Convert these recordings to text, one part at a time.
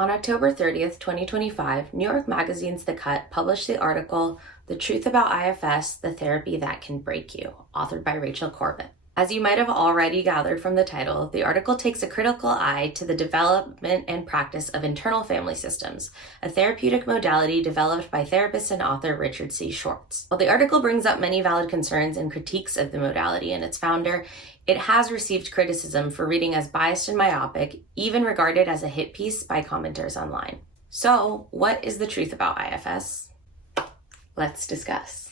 On October 30th, 2025, New York Magazine's The Cut published the article, "The Truth About IFS, the Therapy That Can Break You," authored by Rachel Corbett. As you might have already gathered from the title, the article takes a critical eye to the development and practice of internal family systems, a therapeutic modality developed by therapist and author Richard C. Schwartz. While the article brings up many valid concerns and critiques of the modality and its founder, it has received criticism for reading as biased and myopic, even regarded as a hit piece by commenters online. So, what is the truth about IFS? Let's discuss.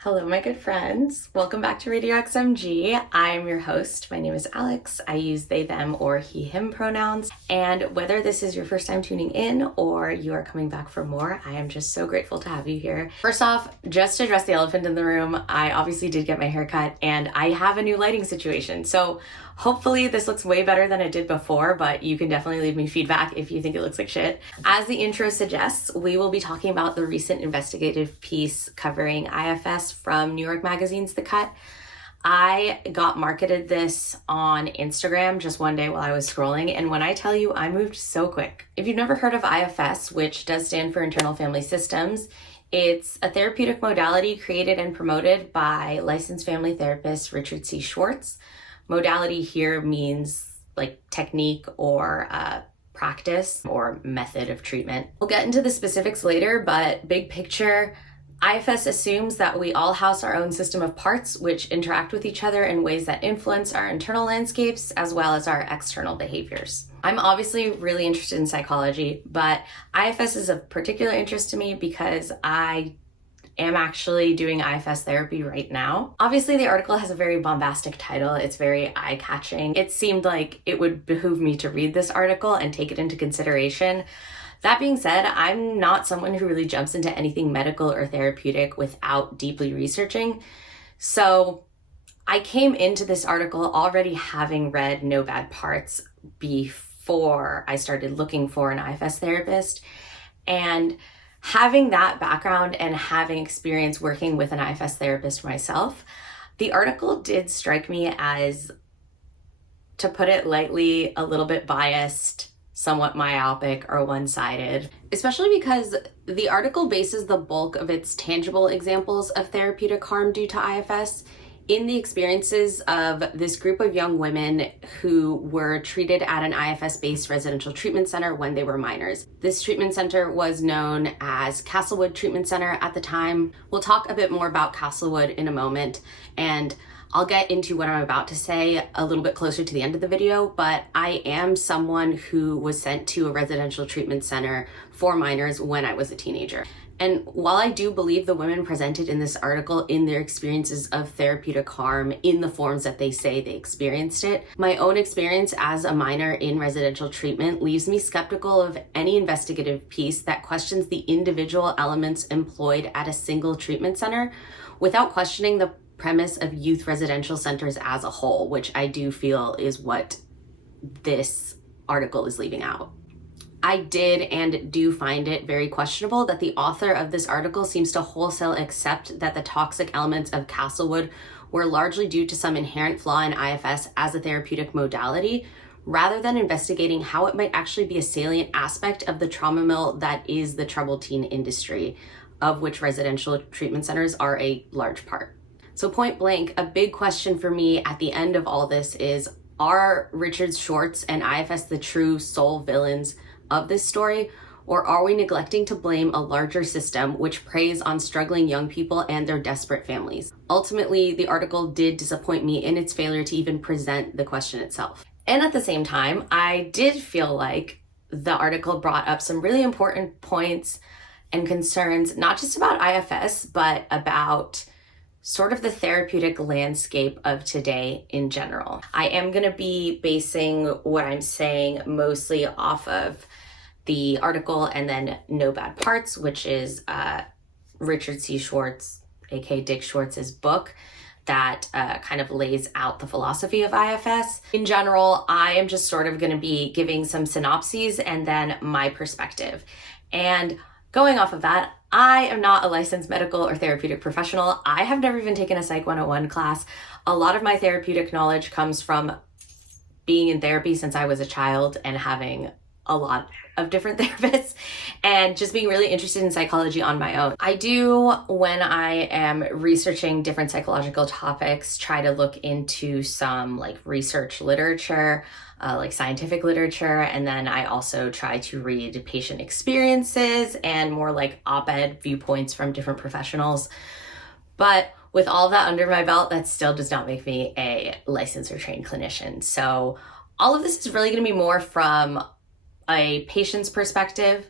Hello, my good friends. Welcome back to Radio XMG. I'm your host. My name is Alex. I use they, them, or he, him pronouns. And whether this is your first time tuning in or you are coming back for more, I am just so grateful to have you here. First off, just to address the elephant in the room, I obviously did get my hair cut and I have a new lighting situation. So hopefully this looks way better than it did before, but you can definitely leave me feedback if you think it looks like shit. As the intro suggests, we will be talking about the recent investigative piece covering IFS from New York Magazine's The Cut. I got marketed this on Instagram just one day while I was scrolling, and when I tell you, I moved so quick. If you've never heard of IFS, which does stand for Internal Family Systems, it's a therapeutic modality created and promoted by licensed family therapist Richard C. Schwartz. Modality here means like technique or practice or method of treatment. We'll get into the specifics later, but big picture, IFS assumes that we all house our own system of parts which interact with each other in ways that influence our internal landscapes as well as our external behaviors. I'm obviously really interested in psychology, but IFS is of particular interest to me because I am actually doing IFS therapy right now. Obviously, the article has a very bombastic title. It's very eye-catching. It seemed like it would behoove me to read this article and take it into consideration. That being said, I'm not someone who really jumps into anything medical or therapeutic without deeply researching. So I came into this article already having read No Bad Parts before I started looking for an IFS therapist. And having that background and having experience working with an IFS therapist myself, the article did strike me as, to put it lightly, a little bit biased, somewhat myopic, or one-sided, especially because the article bases the bulk of its tangible examples of therapeutic harm due to IFS in the experiences of this group of young women who were treated at an IFS-based residential treatment center when they were minors. This treatment center was known as Castlewood Treatment Center at the time. We'll talk a bit more about Castlewood in a moment, and I'll get into what I'm about to say a little bit closer to the end of the video, but I am someone who was sent to a residential treatment center for minors when I was a teenager. And while I do believe the women presented in this article in their experiences of therapeutic harm in the forms that they say they experienced it, my own experience as a minor in residential treatment leaves me skeptical of any investigative piece that questions the individual elements employed at a single treatment center without questioning the premise of youth residential centers as a whole, which I do feel is what this article is leaving out. I did and do find it very questionable that the author of this article seems to wholesale accept that the toxic elements of Castlewood were largely due to some inherent flaw in IFS as a therapeutic modality, rather than investigating how it might actually be a salient aspect of the trauma mill that is the troubled teen industry, of which residential treatment centers are a large part. So point blank, a big question for me at the end of all this is, are Richard Schwartz and IFS the true sole villains of this story, or are we neglecting to blame a larger system which preys on struggling young people and their desperate families? Ultimately, the article did disappoint me in its failure to even present the question itself. And at the same time, I did feel like the article brought up some really important points and concerns, not just about IFS, but about sort of the therapeutic landscape of today in general. I am going to be basing what I'm saying mostly off of the article and then No Bad Parts, which is Richard C. Schwartz, aka Dick Schwartz's book that kind of lays out the philosophy of IFS. In general, I am just sort of going to be giving some synopses and then my perspective. And going off of that, I am not a licensed medical or therapeutic professional. I have never even taken a Psych 101 class. A lot of my therapeutic knowledge comes from being in therapy since I was a child and having a lot of different therapists and just being really interested in psychology on my own. I do, when I am researching different psychological topics, try to look into some like research literature, like scientific literature, and then I also try to read patient experiences and more like op-ed viewpoints from different professionals. But with all of that under my belt, that still does not make me a licensed or trained clinician. So all of this is really going to be more from a patient's perspective.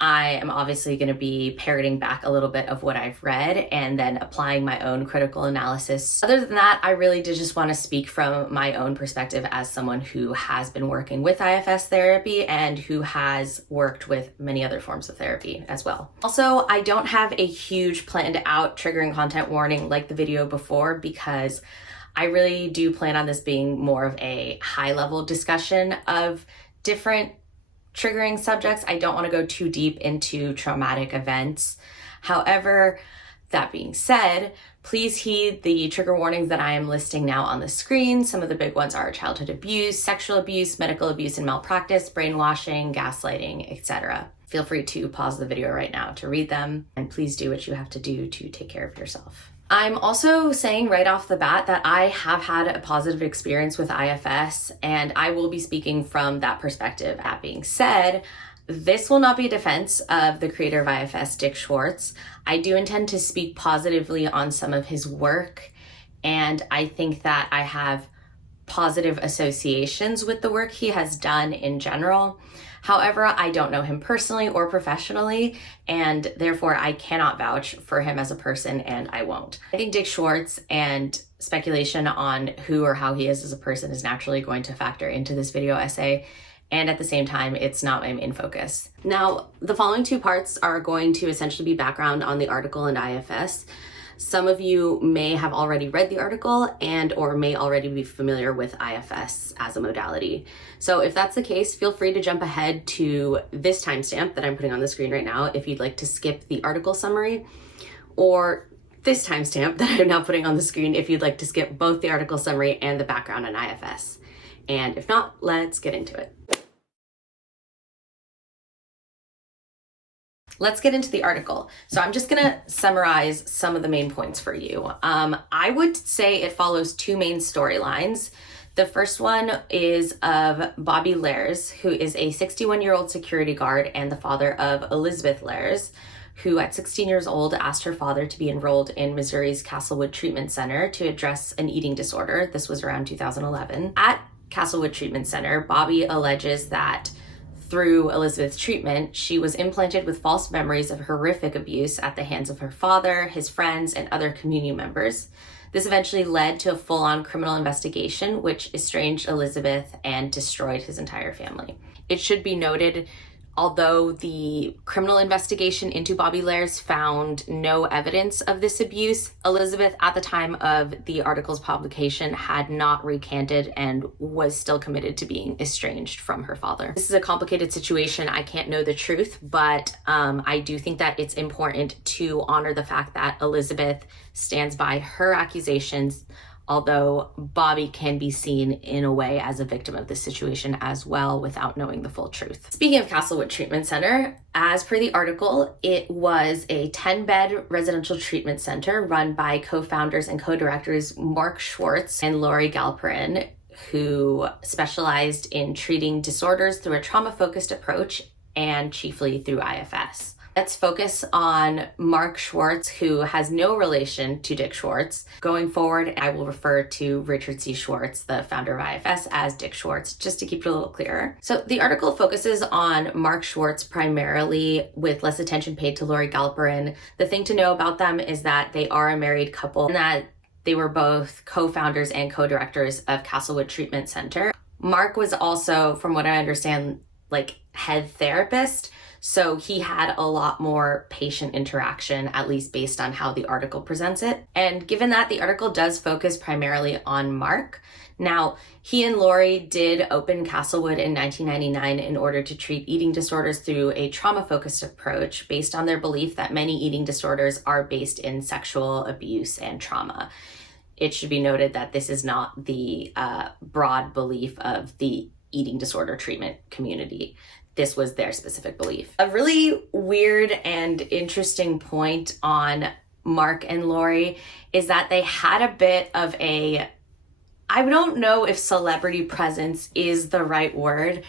I am obviously going to be parroting back a little bit of what I've read and then applying my own critical analysis. Other than that, I really did just want to speak from my own perspective as someone who has been working with IFS therapy and who has worked with many other forms of therapy as well. Also, I don't have a huge planned out triggering content warning like the video before, because I really do plan on this being more of a high level discussion of different triggering subjects. I don't want to go too deep into traumatic events. However, that being said, please heed the trigger warnings that I am listing now on the screen. Some of the big ones are childhood abuse, sexual abuse, medical abuse and malpractice, brainwashing, gaslighting, etc. Feel free to pause the video right now to read them, and please do what you have to do to take care of yourself. I'm also saying right off the bat that I have had a positive experience with IFS, and I will be speaking from that perspective. That being said, this will not be a defense of the creator of IFS, Dick Schwartz. I do intend to speak positively on some of his work, and I think that I have positive associations with the work he has done in general. However, I don't know him personally or professionally, and therefore I cannot vouch for him as a person, and I won't. I think Dick Schwartz and speculation on who or how he is as a person is naturally going to factor into this video essay, and at the same time, it's not my main focus. Now, the following two parts are going to essentially be background on the article and IFS. Some of you may have already read the article and or may already be familiar with IFS as a modality. So if that's the case, feel free to jump ahead to this timestamp that I'm putting on the screen right now if you'd like to skip the article summary, or this timestamp that I'm now putting on the screen if you'd like to skip both the article summary and the background on IFS. And if not, let's get into it. Let's get into the article. So I'm just gonna summarize some of the main points for you. I would say it follows two main storylines. The first one is of Bobby Lairs, who is a 61-year-old security guard and the father of Elizabeth Lairs, who at 16 years old asked her father to be enrolled in Missouri's Castlewood Treatment Center to address an eating disorder. This was around 2011. At Castlewood Treatment Center, Bobby alleges that through Elizabeth's treatment, she was implanted with false memories of horrific abuse at the hands of her father, his friends, and other community members. This eventually led to a full-on criminal investigation, which estranged Elizabeth and destroyed his entire family. It should be noted, although the criminal investigation into Bobby Lairs found no evidence of this abuse, Elizabeth, at the time of the article's publication, had not recanted and was still committed to being estranged from her father. This is a complicated situation. I can't know the truth, but I do think that it's important to honor the fact that Elizabeth stands by her accusations, although Bobby can be seen in a way as a victim of this situation as well without knowing the full truth. Speaking of Castlewood Treatment Center, as per the article, it was a 10-bed residential treatment center run by co-founders and co-directors Mark Schwartz and Lori Galperin, who specialized in treating disorders through a trauma-focused approach and chiefly through IFS. Let's focus on Mark Schwartz, who has no relation to Dick Schwartz. Going forward, I will refer to Richard C. Schwartz, the founder of IFS, as Dick Schwartz, just to keep it a little clearer. So the article focuses on Mark Schwartz primarily, with less attention paid to Lori Galperin. The thing to know about them is that they are a married couple and that they were both co-founders and co-directors of Castlewood Treatment Center. Mark was also, from what I understand, like head therapist. So he had a lot more patient interaction, at least based on how the article presents it. And given that the article does focus primarily on Mark, now he and Lori did open Castlewood in 1999 in order to treat eating disorders through a trauma-focused approach based on their belief that many eating disorders are based in sexual abuse and trauma. it should be noted that this is not the broad belief of the eating disorder treatment community. This was their specific belief. A really weird and interesting point on Mark and Lori is that they had a bit of a, I don't know if celebrity presence is the right word,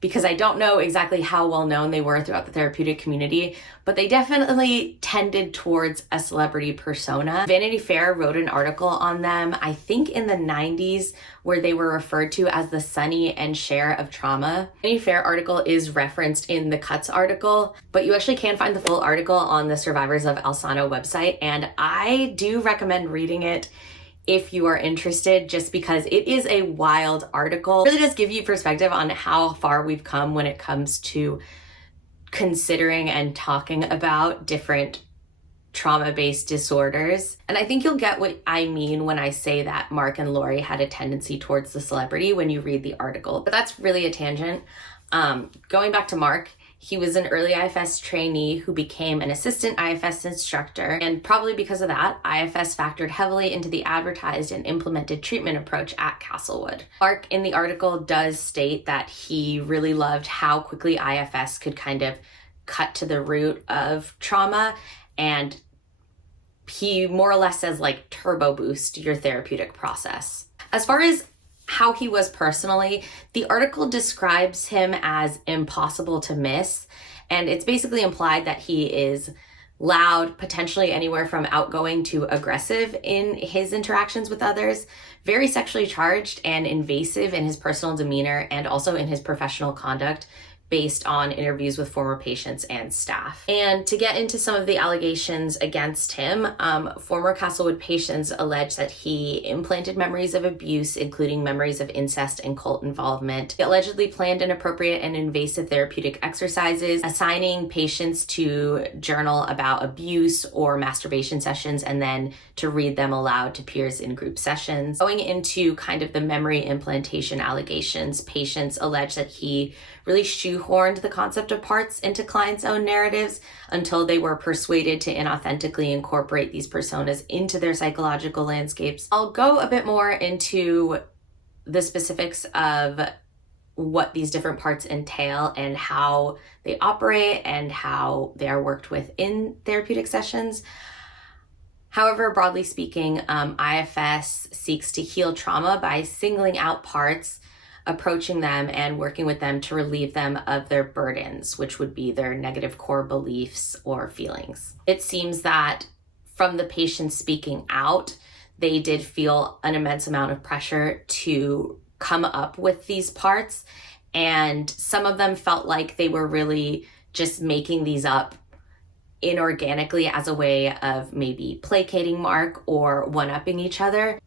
because I don't know exactly how well known they were throughout the therapeutic community, but they definitely tended towards a celebrity persona. Vanity Fair wrote an article on them, I think in the 90s, where they were referred to as the Sonny and Cher of trauma. Vanity Fair article is referenced in the Cuts article, but you actually can find the full article on the Survivors of Alsano website, and I do recommend reading it if you are interested, just because it is a wild article. It really does give you perspective on how far we've come when it comes to considering and talking about different trauma-based disorders. And I think you'll get what I mean when I say that Mark and Lori had a tendency towards the celebrity when you read the article. But that's really a tangent. Going back to Mark, he was an early IFS trainee who became an assistant IFS instructor, and probably because of that, IFS factored heavily into the advertised and implemented treatment approach at Castlewood. Mark in the article does state that he really loved how quickly IFS could kind of cut to the root of trauma, and he more or less says like turbo boost your therapeutic process. As far as how he was personally, the article describes him as impossible to miss, and it's basically implied that he is loud, potentially anywhere from outgoing to aggressive in his interactions with others, very sexually charged and invasive in his personal demeanor and also in his professional conduct, based on interviews with former patients and staff. And to get into some of the allegations against him, former Castlewood patients allege that he implanted memories of abuse, including memories of incest and cult involvement. He allegedly planned inappropriate and invasive therapeutic exercises, assigning patients to journal about abuse or masturbation sessions and then to read them aloud to peers in group sessions. Going into kind of the memory implantation allegations, patients allege that he really shoehorned the concept of parts into clients' own narratives until they were persuaded to inauthentically incorporate these personas into their psychological landscapes. I'll go a bit more into the specifics of what these different parts entail and how they operate and how they are worked with in therapeutic sessions. However, broadly speaking, IFS seeks to heal trauma by singling out parts, approaching them and working with them to relieve them of their burdens, which would be their negative core beliefs or feelings. It seems that from the patients speaking out, they did feel an immense amount of pressure to come up with these parts, and some of them felt like they were really just making these up inorganically as a way of maybe placating Mark or one-upping each other.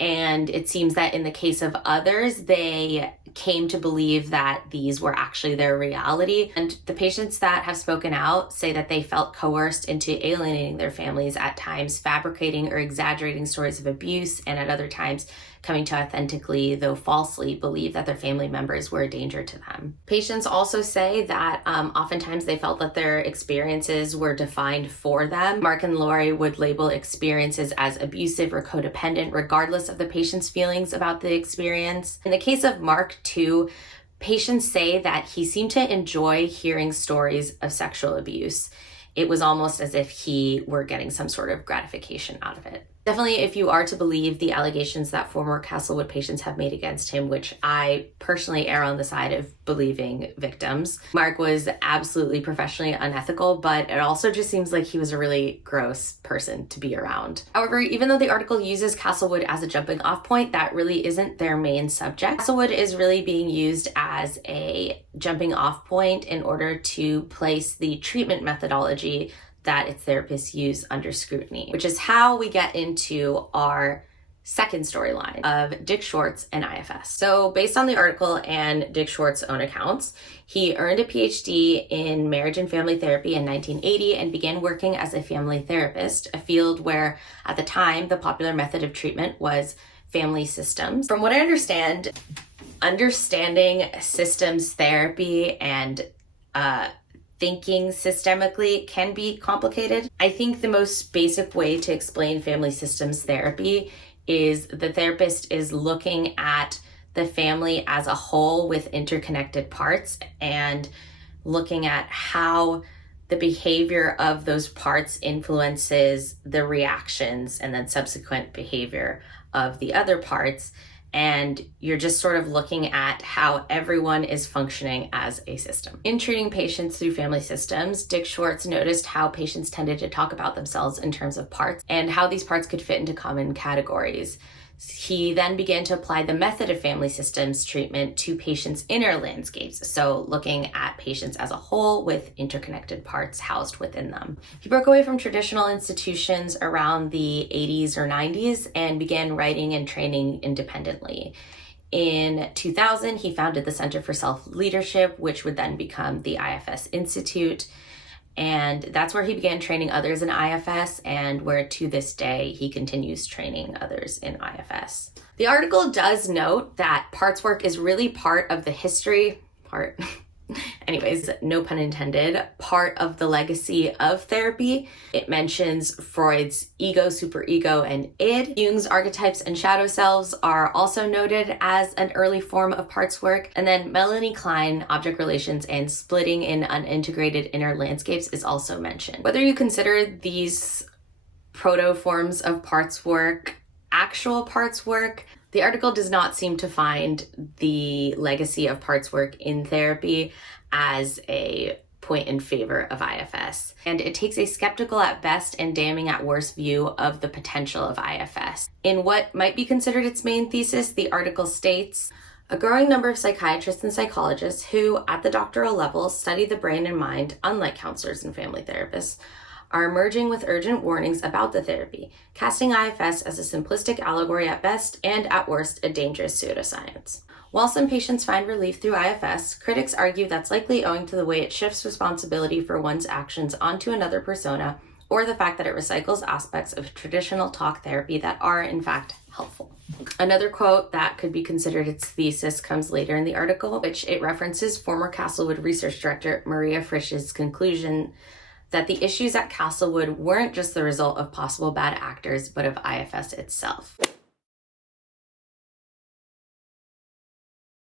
And it seems that in the case of others, they came to believe that these were actually their reality. And the patients that have spoken out say that they felt coerced into alienating their families at times, fabricating or exaggerating stories of abuse, and at other times coming to authentically, though falsely, believe that their family members were a danger to them. Patients also say that oftentimes they felt that their experiences were defined for them. Mark and Lori would label experiences as abusive or codependent, regardless of the patient's feelings about the experience. In the case of Mark, too, patients say that he seemed to enjoy hearing stories of sexual abuse. It was almost as if he were getting some sort of gratification out of it. Definitely, if you are to believe the allegations that former Castlewood patients have made against him, which I personally err on the side of believing victims, Mark was absolutely professionally unethical, but it also just seems like he was a really gross person to be around. However, even though the article uses Castlewood as a jumping off point, that really isn't their main subject. Castlewood is really being used as a jumping off point in order to place the treatment methodology that its therapists use under scrutiny, which is how we get into our second storyline of Dick Schwartz and IFS. So based on the article and Dick Schwartz's own accounts, he earned a PhD in marriage and family therapy in 1980 and began working as a family therapist, a field where at the time the popular method of treatment was family systems. From what I understand, understanding systems therapy and thinking systemically can be complicated. I think the most basic way to explain family systems therapy is the therapist is looking at the family as a whole with interconnected parts and looking at how the behavior of those parts influences the reactions and then subsequent behavior of the other parts. And you're just sort of looking at how everyone is functioning as a system. In treating patients through family systems, Dick Schwartz noticed how patients tended to talk about themselves in terms of parts and how these parts could fit into common categories. He then began to apply the method of family systems treatment to patients' inner landscapes, so looking at patients as a whole with interconnected parts housed within them. He broke away from traditional institutions around the 80s or 90s and began writing and training independently. In 2000, he founded the Center for Self-Leadership, which would then become the IFS Institute. And that's where he began training others in IFS, and where to this day he continues training others in IFS. The article does note that parts work is really part of the history, anyways, no pun intended, part of the legacy of therapy. It mentions Freud's ego, superego, and id. Jung's archetypes and shadow selves are also noted as an early form of parts work. And then Melanie Klein, object relations and splitting in unintegrated inner landscapes is also mentioned. Whether you consider these proto forms of parts work actual parts work, the article does not seem to find the legacy of parts work in therapy as a point in favor of IFS. And it takes a skeptical at best and damning at worst view of the potential of IFS. In what might be considered its main thesis, the article states, a growing number of psychiatrists and psychologists who, at the doctoral level, study the brain and mind, unlike counselors and family therapists, are emerging with urgent warnings about the therapy, casting IFS as a simplistic allegory at best and at worst a dangerous pseudoscience. While some patients find relief through IFS, critics argue that's likely owing to the way it shifts responsibility for one's actions onto another persona, or the fact that it recycles aspects of traditional talk therapy that are, in fact, helpful. Another quote that could be considered its thesis comes later in the article, which it references former Castlewood research director Maria Frisch's conclusion that the issues at Castlewood weren't just the result of possible bad actors, but of IFS itself.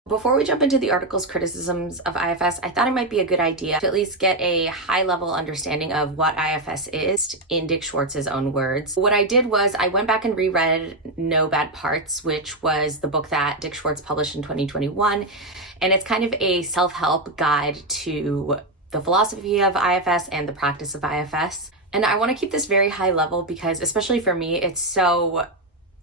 Before we jump into the article's criticisms of IFS, I thought it might be a good idea to at least get a high-level understanding of what IFS is in Dick Schwartz's own words. What I did was I went back and reread No Bad Parts, which was the book that Dick Schwartz published in 2021, and it's kind of a self-help guide to the philosophy of IFS and the practice of IFS. And I want to keep this very high level because, especially for me, it's so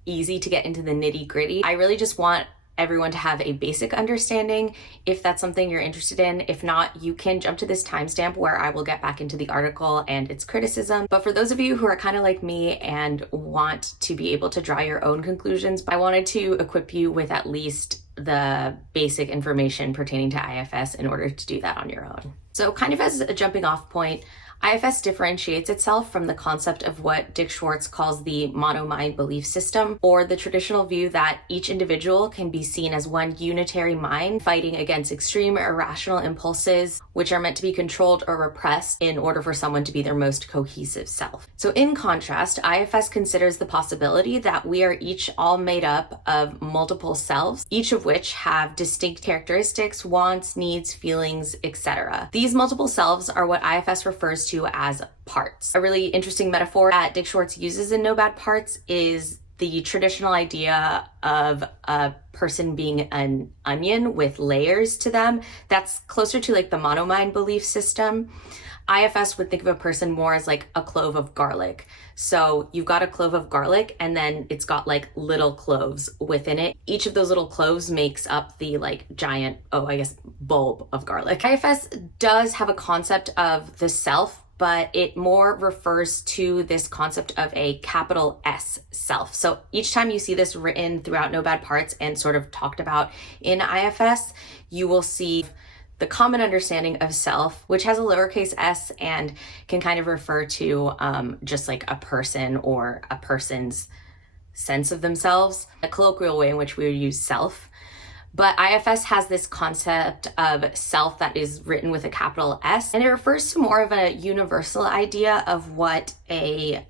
easy to get into the nitty-gritty. I really just want everyone to have a basic understanding if that's something you're interested in. If not, you can jump to this timestamp where I will get back into the article and its criticism. But for those of you who are kind of like me and want to be able to draw your own conclusions, I wanted to equip you with at least the basic information pertaining to IFS in order to do that on your own. So kind of as a jumping off point, IFS differentiates itself from the concept of what Dick Schwartz calls the mono-mind belief system, or the traditional view that each individual can be seen as one unitary mind fighting against extreme irrational impulses, which are meant to be controlled or repressed in order for someone to be their most cohesive self. So in contrast, IFS considers the possibility that we are each all made up of multiple selves, each of which have distinct characteristics, wants, needs, feelings, etc. These multiple selves are what IFS refers to as parts. A really interesting metaphor that Dick Schwartz uses in No Bad Parts is the traditional idea of a person being an onion with layers to them. That's closer to like the mono-mind belief system. IFS would think of a person more as like a clove of garlic. So you've got a clove of garlic and then it's got like little cloves within it. Each of those little cloves makes up the like giant, bulb of garlic. IFS does have a concept of the self, but it more refers to this concept of a capital S self. So each time you see this written throughout No Bad Parts and sort of talked about in IFS, you will see the common understanding of self, which has a lowercase s and can kind of refer to just like a person or a person's sense of themselves, a colloquial way in which we would use self. But IFS has this concept of self that is written with a capital S, and it refers to more of a universal idea of what a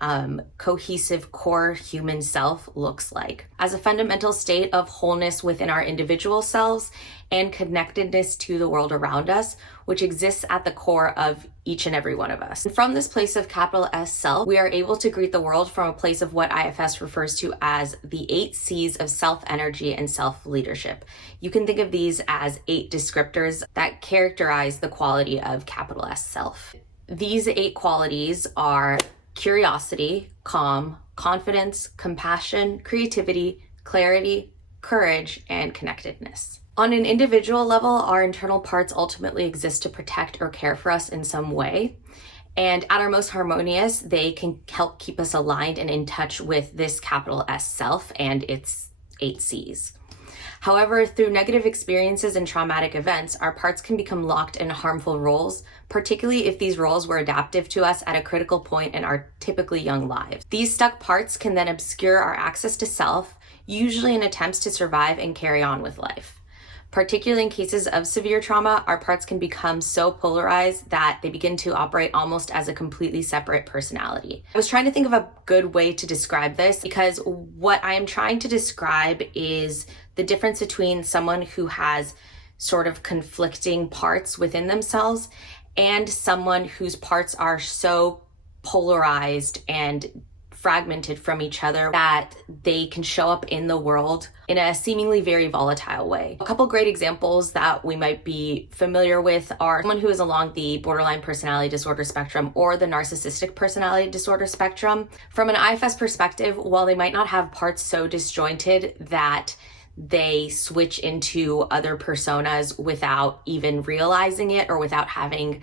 cohesive core human self looks like as a fundamental state of wholeness within our individual selves and connectedness to the world around us, which exists at the core of each and every one of us. And from this place of capital S self, we are able to greet the world from a place of what IFS refers to as the 8 C's of self-energy and self-leadership. You can think of these as 8 descriptors that characterize the quality of capital S self. These 8 qualities are curiosity, calm, confidence, compassion, creativity, clarity, courage, and connectedness. On an individual level, our internal parts ultimately exist to protect or care for us in some way. And at our most harmonious, they can help keep us aligned and in touch with this capital S self and its 8 C's. However, through negative experiences and traumatic events, our parts can become locked in harmful roles, particularly if these roles were adaptive to us at a critical point in our typically young lives. These stuck parts can then obscure our access to self, usually in attempts to survive and carry on with life. Particularly in cases of severe trauma, our parts can become so polarized that they begin to operate almost as a completely separate personality. I was trying to think of a good way to describe this because what I am trying to describe is the difference between someone who has sort of conflicting parts within themselves and someone whose parts are so polarized and fragmented from each other that they can show up in the world in a seemingly very volatile way. A couple great examples that we might be familiar with are someone who is along the borderline personality disorder spectrum or the narcissistic personality disorder spectrum. From an IFS perspective, while they might not have parts so disjointed that they switch into other personas without even realizing it or without having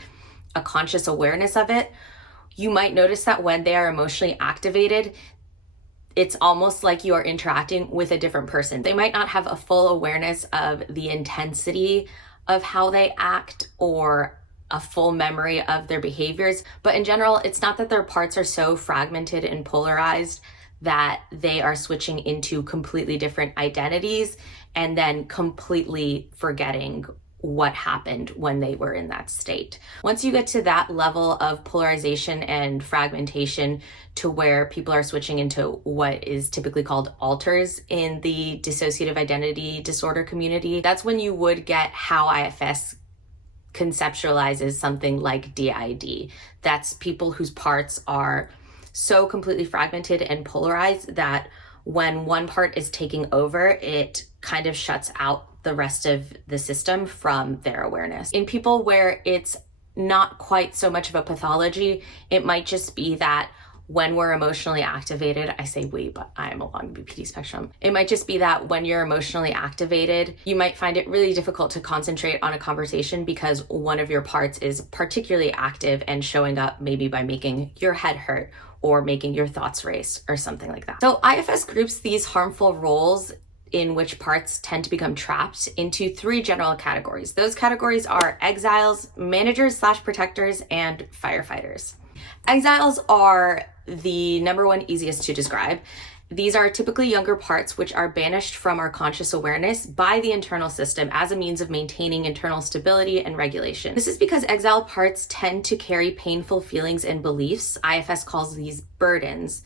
a conscious awareness of it, you might notice that when they are emotionally activated, it's almost like you are interacting with a different person. They might not have a full awareness of the intensity of how they act or a full memory of their behaviors, but in general, it's not that their parts are so fragmented and polarized that they are switching into completely different identities and then completely forgetting what happened when they were in that state. Once you get to that level of polarization and fragmentation to where people are switching into what is typically called alters in the dissociative identity disorder community, that's when you would get how IFS conceptualizes something like DID. That's people whose parts are so completely fragmented and polarized that when one part is taking over, it kind of shuts out the rest of the system from their awareness. In people where it's not quite so much of a pathology, it might just be that when we're emotionally activated, I say we, but I am along the BPD spectrum. It might just be that when you're emotionally activated, you might find it really difficult to concentrate on a conversation because one of your parts is particularly active and showing up maybe by making your head hurt or making your thoughts race or something like that. So IFS groups these harmful roles in which parts tend to become trapped into 3 general categories. Those categories are exiles, managers/protectors, and firefighters. Exiles are the number one easiest to describe. These are typically younger parts which are banished from our conscious awareness by the internal system as a means of maintaining internal stability and regulation. This is because exile parts tend to carry painful feelings and beliefs. IFS calls these burdens.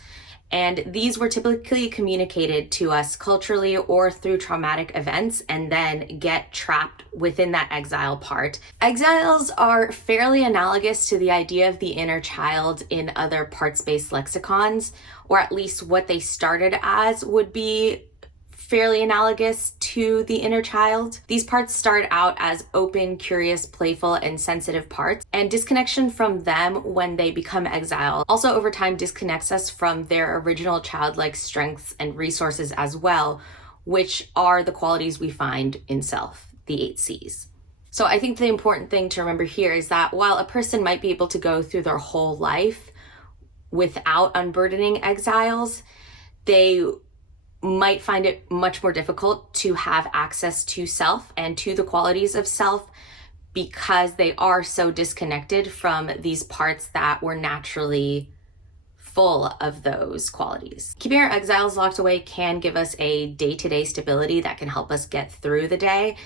And these were typically communicated to us culturally or through traumatic events and then get trapped within that exile part. Exiles are fairly analogous to the idea of the inner child in other parts-based lexicons, or at least what they started as would be fairly analogous to the inner child. These parts start out as open, curious, playful, and sensitive parts, and disconnection from them when they become exile also over time disconnects us from their original childlike strengths and resources as well, which are the qualities we find in self, the 8 C's. So I think the important thing to remember here is that while a person might be able to go through their whole life without unburdening exiles, they might find it much more difficult to have access to self and to the qualities of self because they are so disconnected from these parts that were naturally full of those qualities. Keeping our exiles locked away can give us a day-to-day stability that can help us get through the day,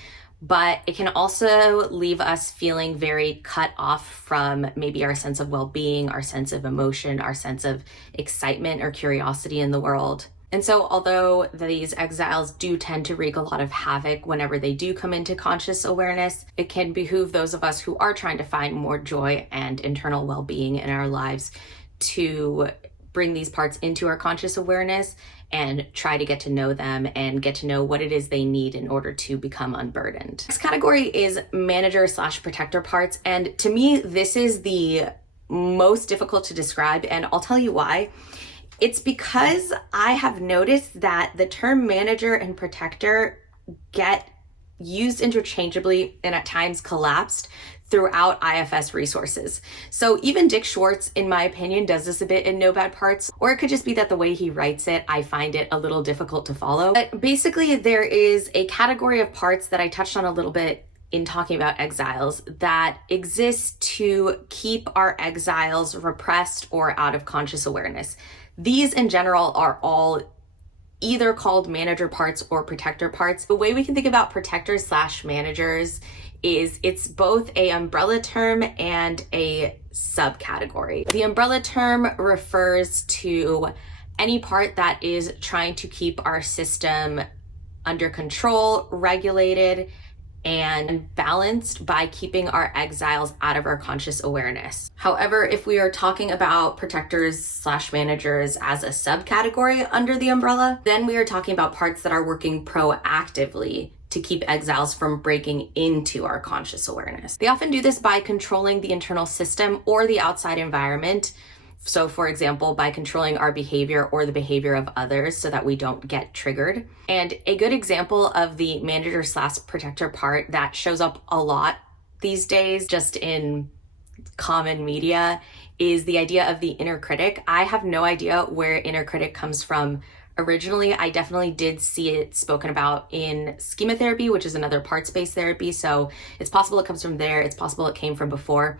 but it can also leave us feeling very cut off from maybe our sense of well-being, our sense of emotion, our sense of excitement or curiosity in the world. And so although these exiles do tend to wreak a lot of havoc whenever they do come into conscious awareness, it can behoove those of us who are trying to find more joy and internal well-being in our lives to bring these parts into our conscious awareness and try to get to know them and get to know what it is they need in order to become unburdened. Next category is manager/protector parts. And to me, this is the most difficult to describe, and I'll tell you why. It's because I have noticed that the term manager and protector get used interchangeably and at times collapsed throughout IFS resources. So even Dick Schwartz, in my opinion, does this a bit in No Bad Parts, or it could just be that the way he writes it, I find it a little difficult to follow. But basically, there is a category of parts that I touched on a little bit in talking about exiles that exist to keep our exiles repressed or out of conscious awareness. These in general are all either called manager parts or protector parts. The way we can think about protectors/managers is it's both a umbrella term and a subcategory. The umbrella term refers to any part that is trying to keep our system under control, regulated, and balanced by keeping our exiles out of our conscious awareness. However, if we are talking about protectors/managers as a subcategory under the umbrella, then we are talking about parts that are working proactively to keep exiles from breaking into our conscious awareness. They often do this by controlling the internal system or the outside environment. So for example, by controlling our behavior or the behavior of others so that we don't get triggered. And a good example of the manager/protector part that shows up a lot these days, just in common media, is the idea of the inner critic. I have no idea where inner critic comes from originally. I definitely did see it spoken about in schema therapy, which is another parts-based therapy. So it's possible it comes from there. It's possible it came from before.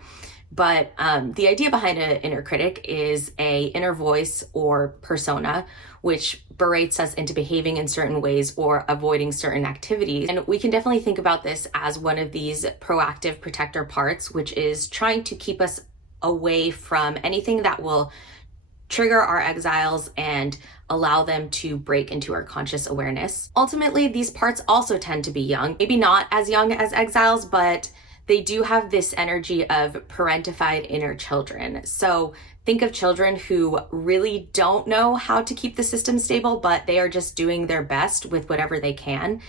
But the idea behind an inner critic is a inner voice or persona, which berates us into behaving in certain ways or avoiding certain activities. And we can definitely think about this as one of these proactive protector parts, which is trying to keep us away from anything that will trigger our exiles and allow them to break into our conscious awareness. Ultimately, these parts also tend to be young, maybe not as young as exiles, but they do have this energy of parentified inner children. So think of children who really don't know how to keep the system stable, but they are just doing their best with whatever they can.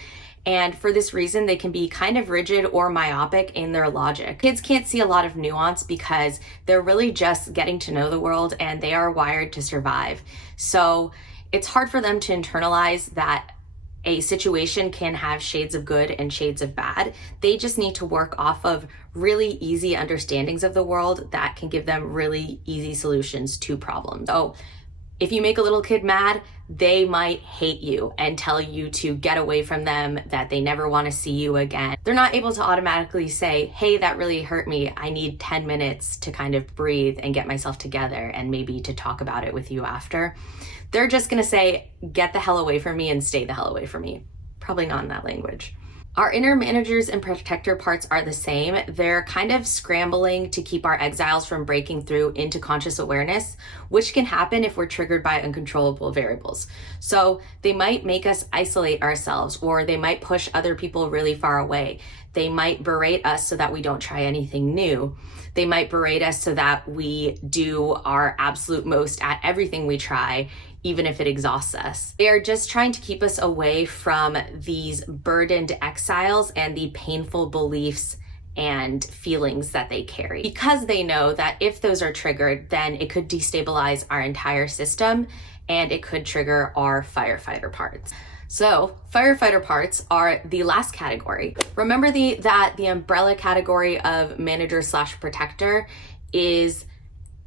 And for this reason, they can be kind of rigid or myopic in their logic. Kids can't see a lot of nuance because they're really just getting to know the world and they are wired to survive. So it's hard for them to internalize that a situation can have shades of good and shades of bad. They just need to work off of really easy understandings of the world that can give them really easy solutions to problems. So if you make a little kid mad, they might hate you and tell you to get away from them, that they never want to see you again. They're not able to automatically say, hey, that really hurt me. I need 10 minutes to kind of breathe and get myself together and maybe to talk about it with you after. They're just gonna say, get the hell away from me and stay the hell away from me. Probably not in that language. Our inner managers and protector parts are the same. They're kind of scrambling to keep our exiles from breaking through into conscious awareness, which can happen if we're triggered by uncontrollable variables. So they might make us isolate ourselves, or they might push other people really far away. They might berate us so that we don't try anything new. They might berate us so that we do our absolute most at everything we try, even if it exhausts us. They are just trying to keep us away from these burdened exiles and the painful beliefs and feelings that they carry, because they know that if those are triggered, then it could destabilize our entire system and it could trigger our firefighter parts. So firefighter parts are the last category. Remember that the umbrella category of manager/protector is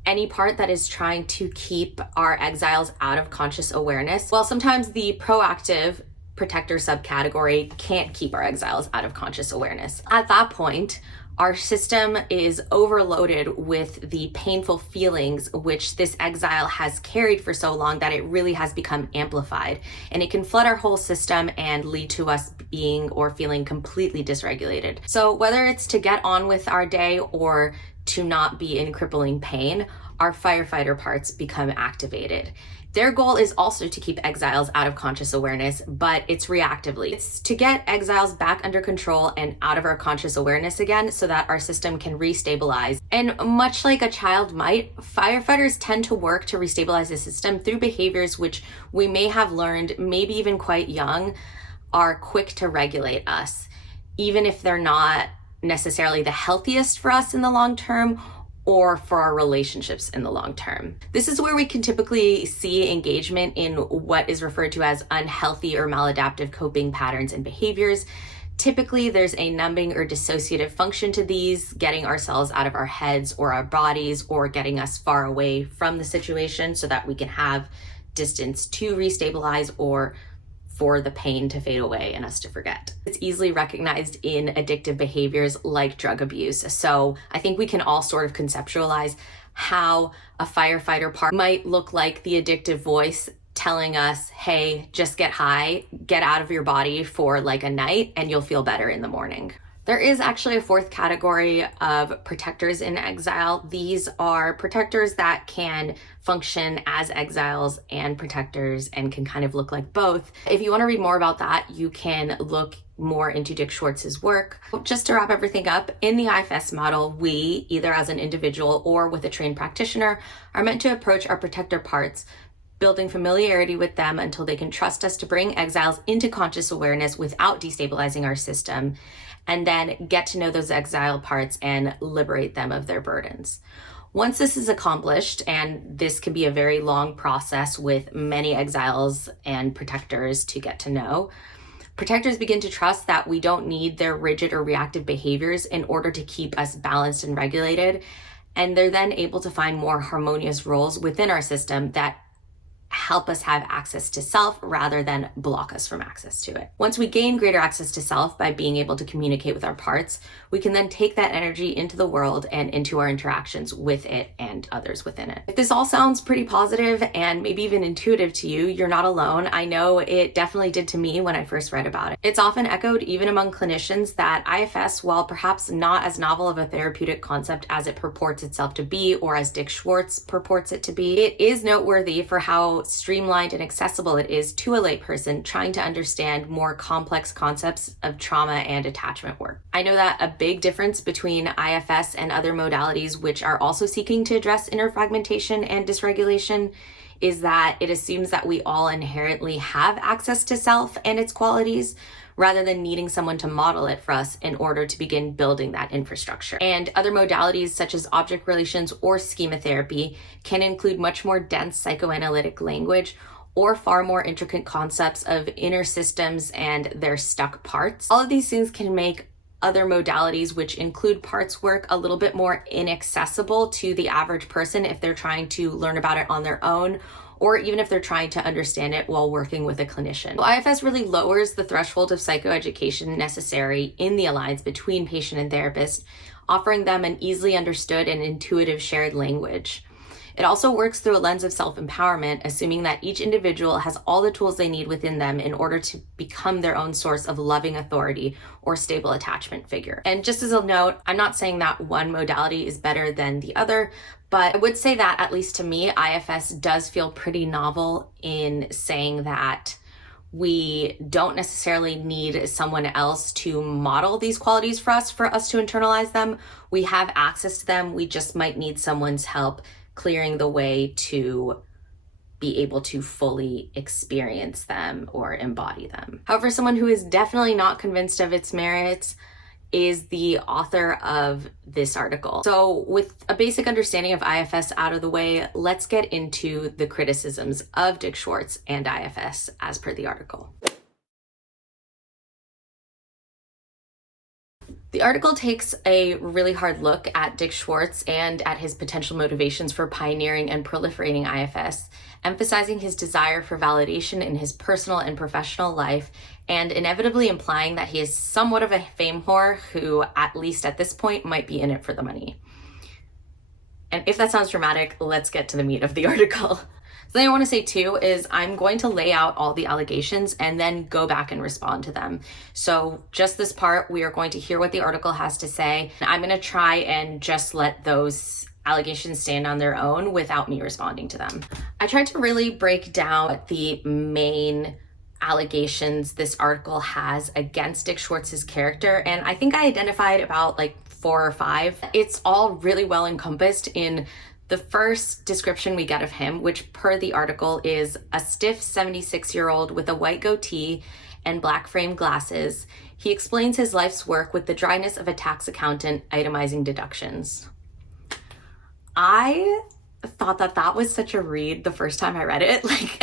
any part that is trying to keep our exiles out of conscious awareness. Well, sometimes the proactive protector subcategory can't keep our exiles out of conscious awareness. At that point, our system is overloaded with the painful feelings which this exile has carried for so long that it really has become amplified. And it can flood our whole system and lead to us being or feeling completely dysregulated. So whether it's to get on with our day or to not be in crippling pain, our firefighter parts become activated. Their goal is also to keep exiles out of conscious awareness, but it's reactively. It's to get exiles back under control and out of our conscious awareness again so that our system can restabilize. And much like a child might, firefighters tend to work to restabilize the system through behaviors which we may have learned, maybe even quite young, are quick to regulate us, even if they're not necessarily the healthiest for us in the long term or for our relationships in the long term. This is where we can typically see engagement in what is referred to as unhealthy or maladaptive coping patterns and behaviors. Typically, there's a numbing or dissociative function to these, getting ourselves out of our heads or our bodies, or getting us far away from the situation so that we can have distance to restabilize or for the pain to fade away and us to forget. It's easily recognized in addictive behaviors like drug abuse. So I think we can all sort of conceptualize how a firefighter part might look like the addictive voice telling us, hey, just get high, get out of your body for like a night and you'll feel better in the morning. There is actually a fourth category of protectors in exile. These are protectors that can function as exiles and protectors and can kind of look like both. If you want to read more about that, you can look more into Dick Schwartz's work. Just to wrap everything up, in the IFS model, we, either as an individual or with a trained practitioner, are meant to approach our protector parts, building familiarity with them until they can trust us to bring exiles into conscious awareness without destabilizing our system, and then get to know those exile parts and liberate them of their burdens. Once this is accomplished, and this can be a very long process with many exiles and protectors to get to know, protectors begin to trust that we don't need their rigid or reactive behaviors in order to keep us balanced and regulated, and they're then able to find more harmonious roles within our system that help us have access to self rather than block us from access to it. Once we gain greater access to self by being able to communicate with our parts, we can then take that energy into the world and into our interactions with it and others within it. If this all sounds pretty positive and maybe even intuitive to you, you're not alone. I know it definitely did to me when I first read about it. It's often echoed even among clinicians that IFS, while perhaps not as novel of a therapeutic concept as it purports itself to be, or as Dick Schwartz purports it to be, it is noteworthy for how streamlined and accessible it is to a layperson trying to understand more complex concepts of trauma and attachment work. I know that a big difference between IFS and other modalities which are also seeking to address inner fragmentation and dysregulation is that it assumes that we all inherently have access to self and its qualities, rather than needing someone to model it for us in order to begin building that infrastructure. And other modalities such as object relations or schema therapy can include much more dense psychoanalytic language or far more intricate concepts of inner systems and their stuck parts. All of these things can make other modalities, which include parts work, a little bit more inaccessible to the average person if they're trying to learn about it on their own, or even if they're trying to understand it while working with a clinician. Well, IFS really lowers the threshold of psychoeducation necessary in the alliance between patient and therapist, offering them an easily understood and intuitive shared language. It also works through a lens of self-empowerment, assuming that each individual has all the tools they need within them in order to become their own source of loving authority or stable attachment figure. And just as a note, I'm not saying that one modality is better than the other, but I would say that, at least to me, IFS does feel pretty novel in saying that we don't necessarily need someone else to model these qualities for us to internalize them. We have access to them. We just might need someone's help clearing the way to be able to fully experience them or embody them. However, someone who is definitely not convinced of its merits is the author of this article. So with a basic understanding of IFS out of the way, let's get into the criticisms of Dick Schwartz and IFS as per the article. The article takes a really hard look at Dick Schwartz and at his potential motivations for pioneering and proliferating IFS, emphasizing his desire for validation in his personal and professional life and inevitably implying that he is somewhat of a fame whore who, at least at this point, might be in it for the money. And if that sounds dramatic, let's get to the meat of the article. The thing I want to say too is I'm going to lay out all the allegations and then go back and respond to them. So just this part, we are going to hear what the article has to say. I'm going to try and just let those allegations stand on their own without me responding to them. I tried to really break down the main allegations this article has against Dick Schwartz's character, and I think I identified about like 4 or 5. It's all really well encompassed in the first description we get of him, which per the article is a stiff 76-year-old with a white goatee and black frame glasses. He explains his life's work with the dryness of a tax accountant itemizing deductions. I thought that was such a read the first time I read it. Like,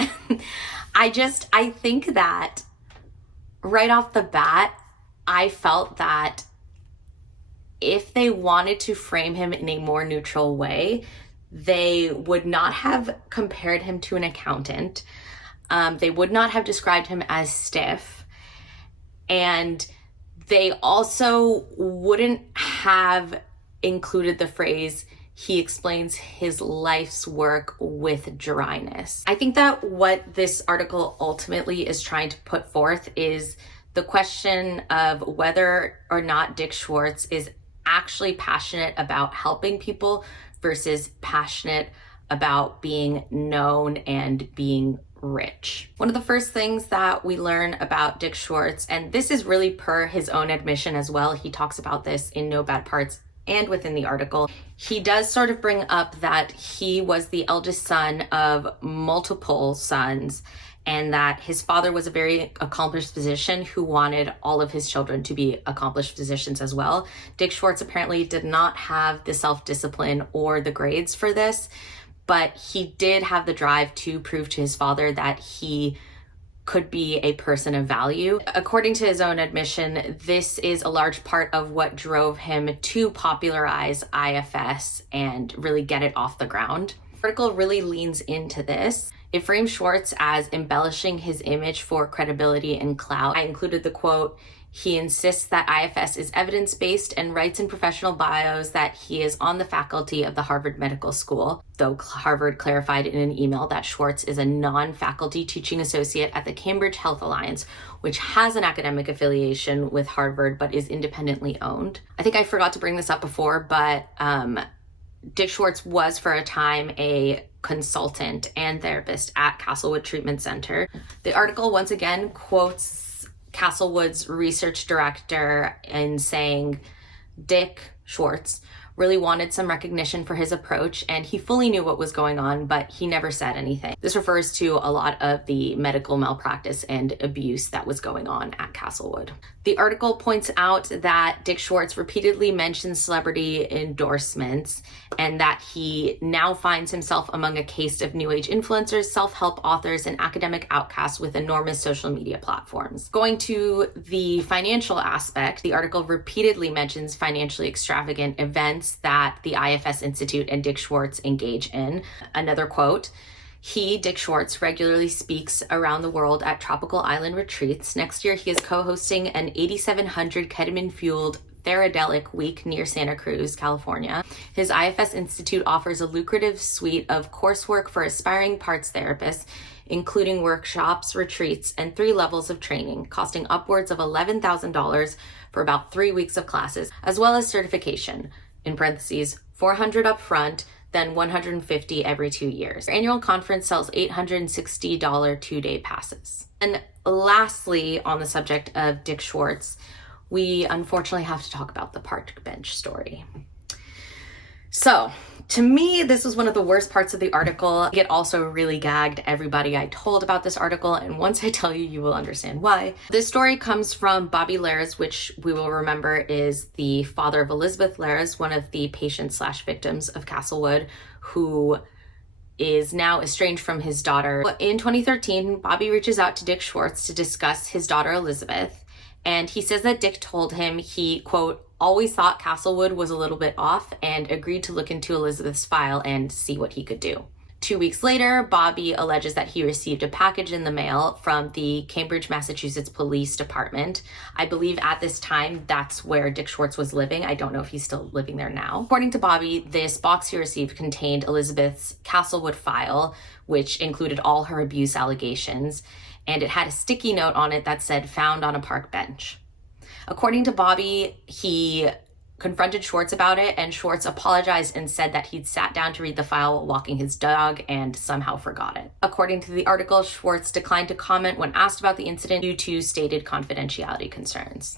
I think that right off the bat, I felt that if they wanted to frame him in a more neutral way, they would not have compared him to an accountant. They would not have described him as stiff. And they also wouldn't have included the phrase, he explains his life's work with dryness. I think that what this article ultimately is trying to put forth is the question of whether or not Dick Schwartz is actually passionate about helping people versus passionate about being known and being rich. One of the first things that we learn about Dick Schwartz, and this is really per his own admission as well, he talks about this in No Bad Parts and within the article, he does sort of bring up that he was the eldest son of multiple sons, and that his father was a very accomplished physician who wanted all of his children to be accomplished physicians as well. Dick Schwartz apparently did not have the self-discipline or the grades for this, but he did have the drive to prove to his father that he could be a person of value. According to his own admission, this is a large part of what drove him to popularize IFS and really get it off the ground. The article really leans into this. It frames Schwartz as embellishing his image for credibility and clout. I included the quote, he insists that IFS is evidence-based and writes in professional bios that he is on the faculty of the Harvard Medical School, though Harvard clarified in an email that Schwartz is a non-faculty teaching associate at the Cambridge Health Alliance, which has an academic affiliation with Harvard but is independently owned. I think I forgot to bring this up before, but Dick Schwartz was for a time a consultant and therapist at Castlewood Treatment Center. The article once again quotes Castlewood's research director in saying Dick Schwartz really wanted some recognition for his approach, and he fully knew what was going on, but he never said anything. This refers to a lot of the medical malpractice and abuse that was going on at Castlewood. The article points out that Dick Schwartz repeatedly mentions celebrity endorsements and that he now finds himself among a caste of new age influencers, self-help authors, and academic outcasts with enormous social media platforms. Going to the financial aspect, the article repeatedly mentions financially extravagant events that the IFS Institute and Dick Schwartz engage in. Another quote, he, Dick Schwartz, regularly speaks around the world at tropical island retreats. Next year, he is co-hosting an 8,700 ketamine-fueled Theradelic Week near Santa Cruz, California. His IFS Institute offers a lucrative suite of coursework for aspiring parts therapists, including workshops, retreats, and 3 levels of training, costing upwards of $11,000 for about 3 weeks of classes, as well as certification, in parentheses, $400 up front, then $150 every 2 years. The annual conference sells $860 2-day passes. And lastly, on the subject of Dick Schwartz, we unfortunately have to talk about the park bench story. So, to me, this was one of the worst parts of the article. It also really gagged everybody I told about this article, and once I tell you, you will understand why. This story comes from Bobby Lares, which we will remember is the father of Elizabeth Lares, one of the patients/victims of Castlewood, who is now estranged from his daughter. In 2013, Bobby reaches out to Dick Schwartz to discuss his daughter Elizabeth, and he says that Dick told him he, quote, always thought Castlewood was a little bit off and agreed to look into Elizabeth's file and see what he could do. 2 weeks later, Bobby alleges that he received a package in the mail from the Cambridge, Massachusetts Police Department. I believe at this time, that's where Dick Schwartz was living. I don't know if he's still living there now. According to Bobby, this box he received contained Elizabeth's Castlewood file, which included all her abuse allegations, and it had a sticky note on it that said, "Found on a park bench." According to Bobby, he confronted Schwartz about it, and Schwartz apologized and said that he'd sat down to read the file while walking his dog and somehow forgot it. According to the article, Schwartz declined to comment when asked about the incident due to stated confidentiality concerns.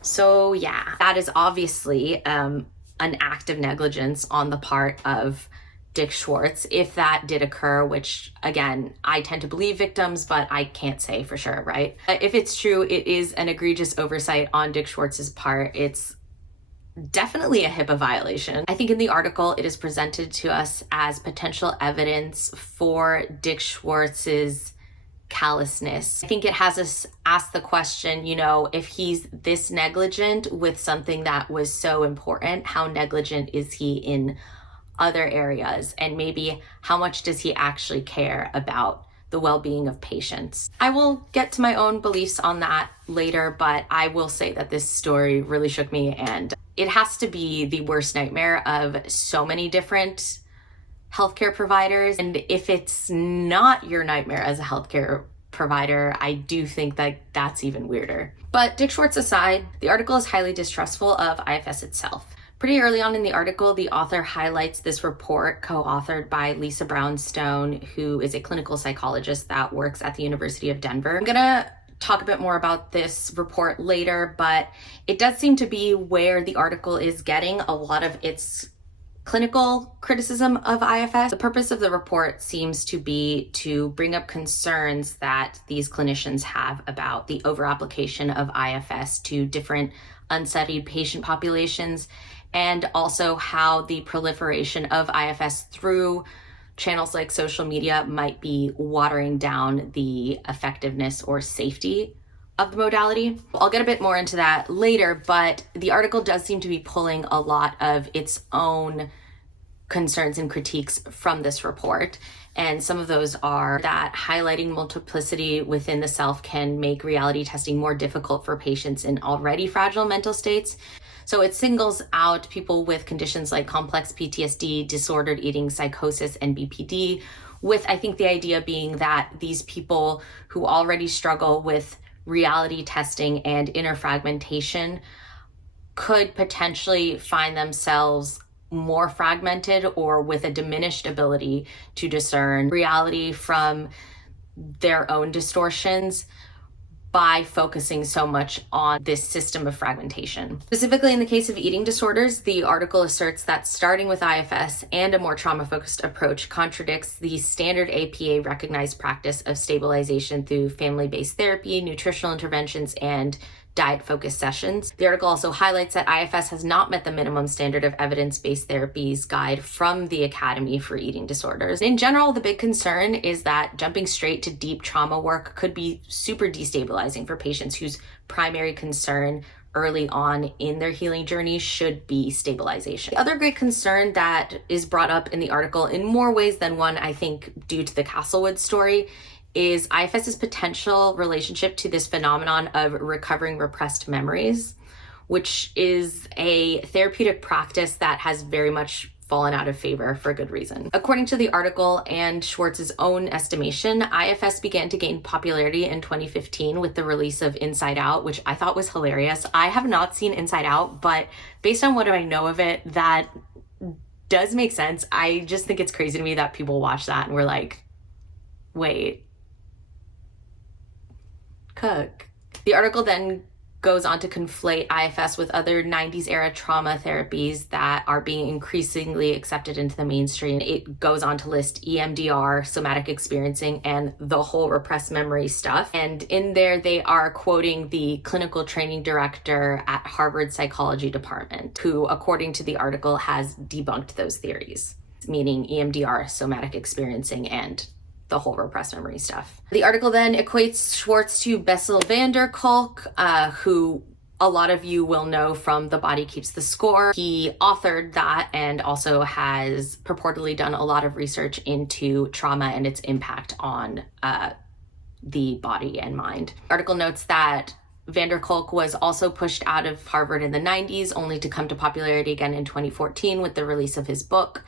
So yeah, that is obviously an act of negligence on the part of Dick Schwartz, if that did occur, which again, I tend to believe victims, but I can't say for sure, right? If it's true, it is an egregious oversight on Dick Schwartz's part. It's definitely a HIPAA violation. I think in the article, it is presented to us as potential evidence for Dick Schwartz's callousness. I think it has us ask the question, if he's this negligent with something that was so important, how negligent is he in other areas? And maybe how much does he actually care about the well-being of patients? I will get to my own beliefs on that later, but I will say that this story really shook me, and it has to be the worst nightmare of so many different healthcare providers. And if it's not your nightmare as a healthcare provider, I do think that that's even weirder. But Dick Schwartz aside, the article is highly distrustful of IFS itself. Pretty early on in the article, the author highlights this report co-authored by Lisa Brownstone, who is a clinical psychologist that works at the University of Denver. I'm gonna talk a bit more about this report later, but it does seem to be where the article is getting a lot of its clinical criticism of IFS. The purpose of the report seems to be to bring up concerns that these clinicians have about the over-application of IFS to different unstudied patient populations, and also how the proliferation of IFS through channels like social media might be watering down the effectiveness or safety of the modality. I'll get a bit more into that later, but the article does seem to be pulling a lot of its own concerns and critiques from this report. And some of those are that highlighting multiplicity within the self can make reality testing more difficult for patients in already fragile mental states. So it singles out people with conditions like complex PTSD, disordered eating, psychosis, and BPD, with I think the idea being that these people who already struggle with reality testing and inner fragmentation could potentially find themselves more fragmented or with a diminished ability to discern reality from their own distortions by focusing so much on this system of fragmentation. Specifically in the case of eating disorders, the article asserts that starting with IFS and a more trauma-focused approach contradicts the standard APA recognized practice of stabilization through family-based therapy, nutritional interventions, and diet-focused sessions. The article also highlights that IFS has not met the minimum standard of evidence-based therapies guide from the Academy for Eating Disorders. In general, the big concern is that jumping straight to deep trauma work could be super destabilizing for patients whose primary concern early on in their healing journey should be stabilization. The other great concern that is brought up in the article in more ways than one, I think, due to the Castlewood story, is IFS's potential relationship to this phenomenon of recovering repressed memories, which is a therapeutic practice that has very much fallen out of favor for good reason. According to the article and Schwartz's own estimation, IFS began to gain popularity in 2015 with the release of Inside Out, which I thought was hilarious. I have not seen Inside Out, but based on what I know of it, that does make sense. I just think it's crazy to me that people watch that and we're like, wait, cook. The article then goes on to conflate IFS with other 90s era trauma therapies that are being increasingly accepted into the mainstream. It goes on to list EMDR, somatic experiencing, and the whole repressed memory stuff. And in there, they are quoting the clinical training director at Harvard Psychology Department, who, according to the article, has debunked those theories, meaning EMDR, somatic experiencing, and the whole repressed memory stuff. The article then equates Schwartz to Bessel van der Kolk, who a lot of you will know from The Body Keeps the Score. He authored that and also has purportedly done a lot of research into trauma and its impact on the body and mind. The article notes that van der Kolk was also pushed out of Harvard in the 90s, only to come to popularity again in 2014 with the release of his book.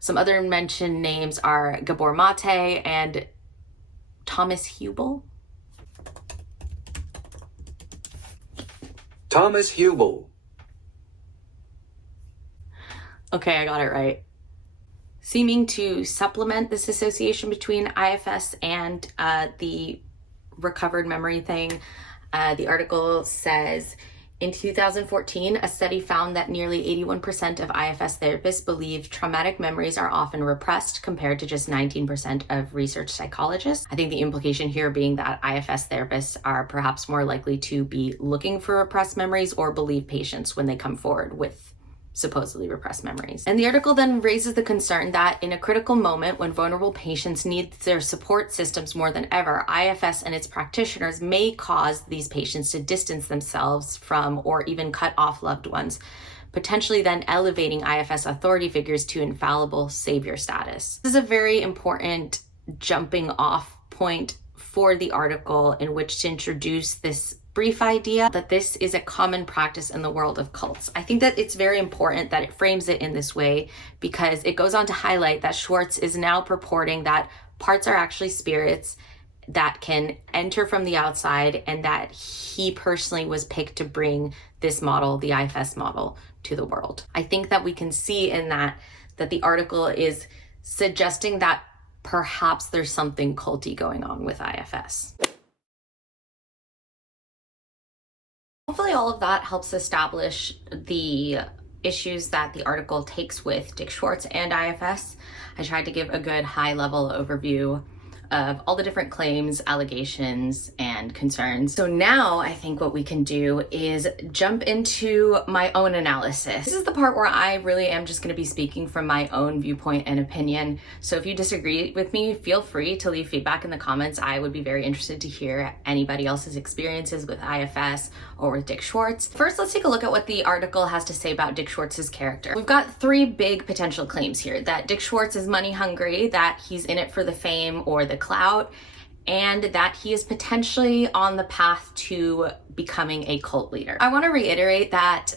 Some other mentioned names are Gabor Mate and Thomas Hubel. Thomas Hubel. Okay, I got it right. Seeming to supplement this association between IFS and the recovered memory thing, the article says, in 2014, a study found that nearly 81% of IFS therapists believe traumatic memories are often repressed, compared to just 19% of research psychologists. I think the implication here being that IFS therapists are perhaps more likely to be looking for repressed memories or believe patients when they come forward with supposedly repressed memories. And the article then raises the concern that in a critical moment when vulnerable patients need their support systems more than ever, IFS and its practitioners may cause these patients to distance themselves from or even cut off loved ones, potentially then elevating IFS authority figures to infallible savior status. This is a very important jumping off point for the article, in which to introduce this brief idea that this is a common practice in the world of cults. I think that it's very important that it frames it in this way, because it goes on to highlight that Schwartz is now purporting that parts are actually spirits that can enter from the outside, and that he personally was picked to bring this model, the IFS model, to the world. I think that we can see in that the article is suggesting that perhaps there's something culty going on with IFS. Hopefully all of that helps establish the issues that the article takes with Dick Schwartz and IFS. I tried to give a good high-level overview of all the different claims, allegations, and concerns. So now I think what we can do is jump into my own analysis. This is the part where I really am just going to be speaking from my own viewpoint and opinion. So if you disagree with me, feel free to leave feedback in the comments. I would be very interested to hear anybody else's experiences with IFS or with Dick Schwartz. First, let's take a look at what the article has to say about Dick Schwartz's character. We've got three big potential claims here: that Dick Schwartz is money hungry, that he's in it for the fame or the clout, and that he is potentially on the path to becoming a cult leader. I want to reiterate that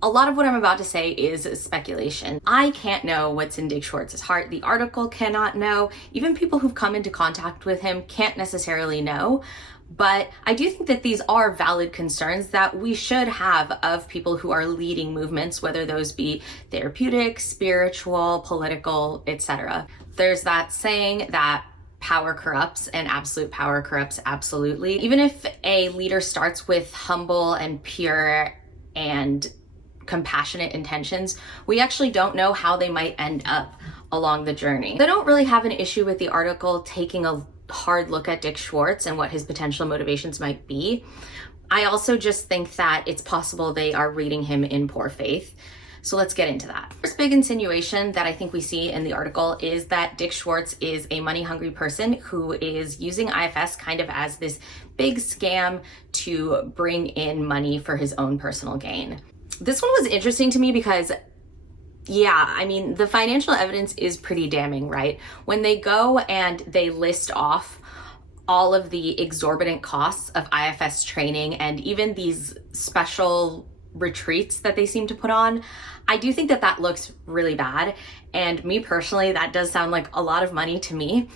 a lot of what I'm about to say is speculation. I can't know what's in Dick Schwartz's heart. The article cannot know. Even people who've come into contact with him can't necessarily know. But I do think that these are valid concerns that we should have of people who are leading movements, whether those be therapeutic, spiritual, political, etc. There's that saying that power corrupts, and absolute power corrupts absolutely. Even if a leader starts with humble and pure and compassionate intentions, we actually don't know how they might end up along the journey. I don't really have an issue with the article taking a hard look at Dick Schwartz and what his potential motivations might be. I also just think that it's possible they are reading him in poor faith. So let's get into that. First big insinuation that I think we see in the article is that Dick Schwartz is a money-hungry person who is using IFS kind of as this big scam to bring in money for his own personal gain. This one was interesting to me because, yeah, I mean, the financial evidence is pretty damning, right? When they go and they list off all of the exorbitant costs of IFS training and even these special retreats that they seem to put on, I do think that that looks really bad. And me personally, that does sound like a lot of money to me.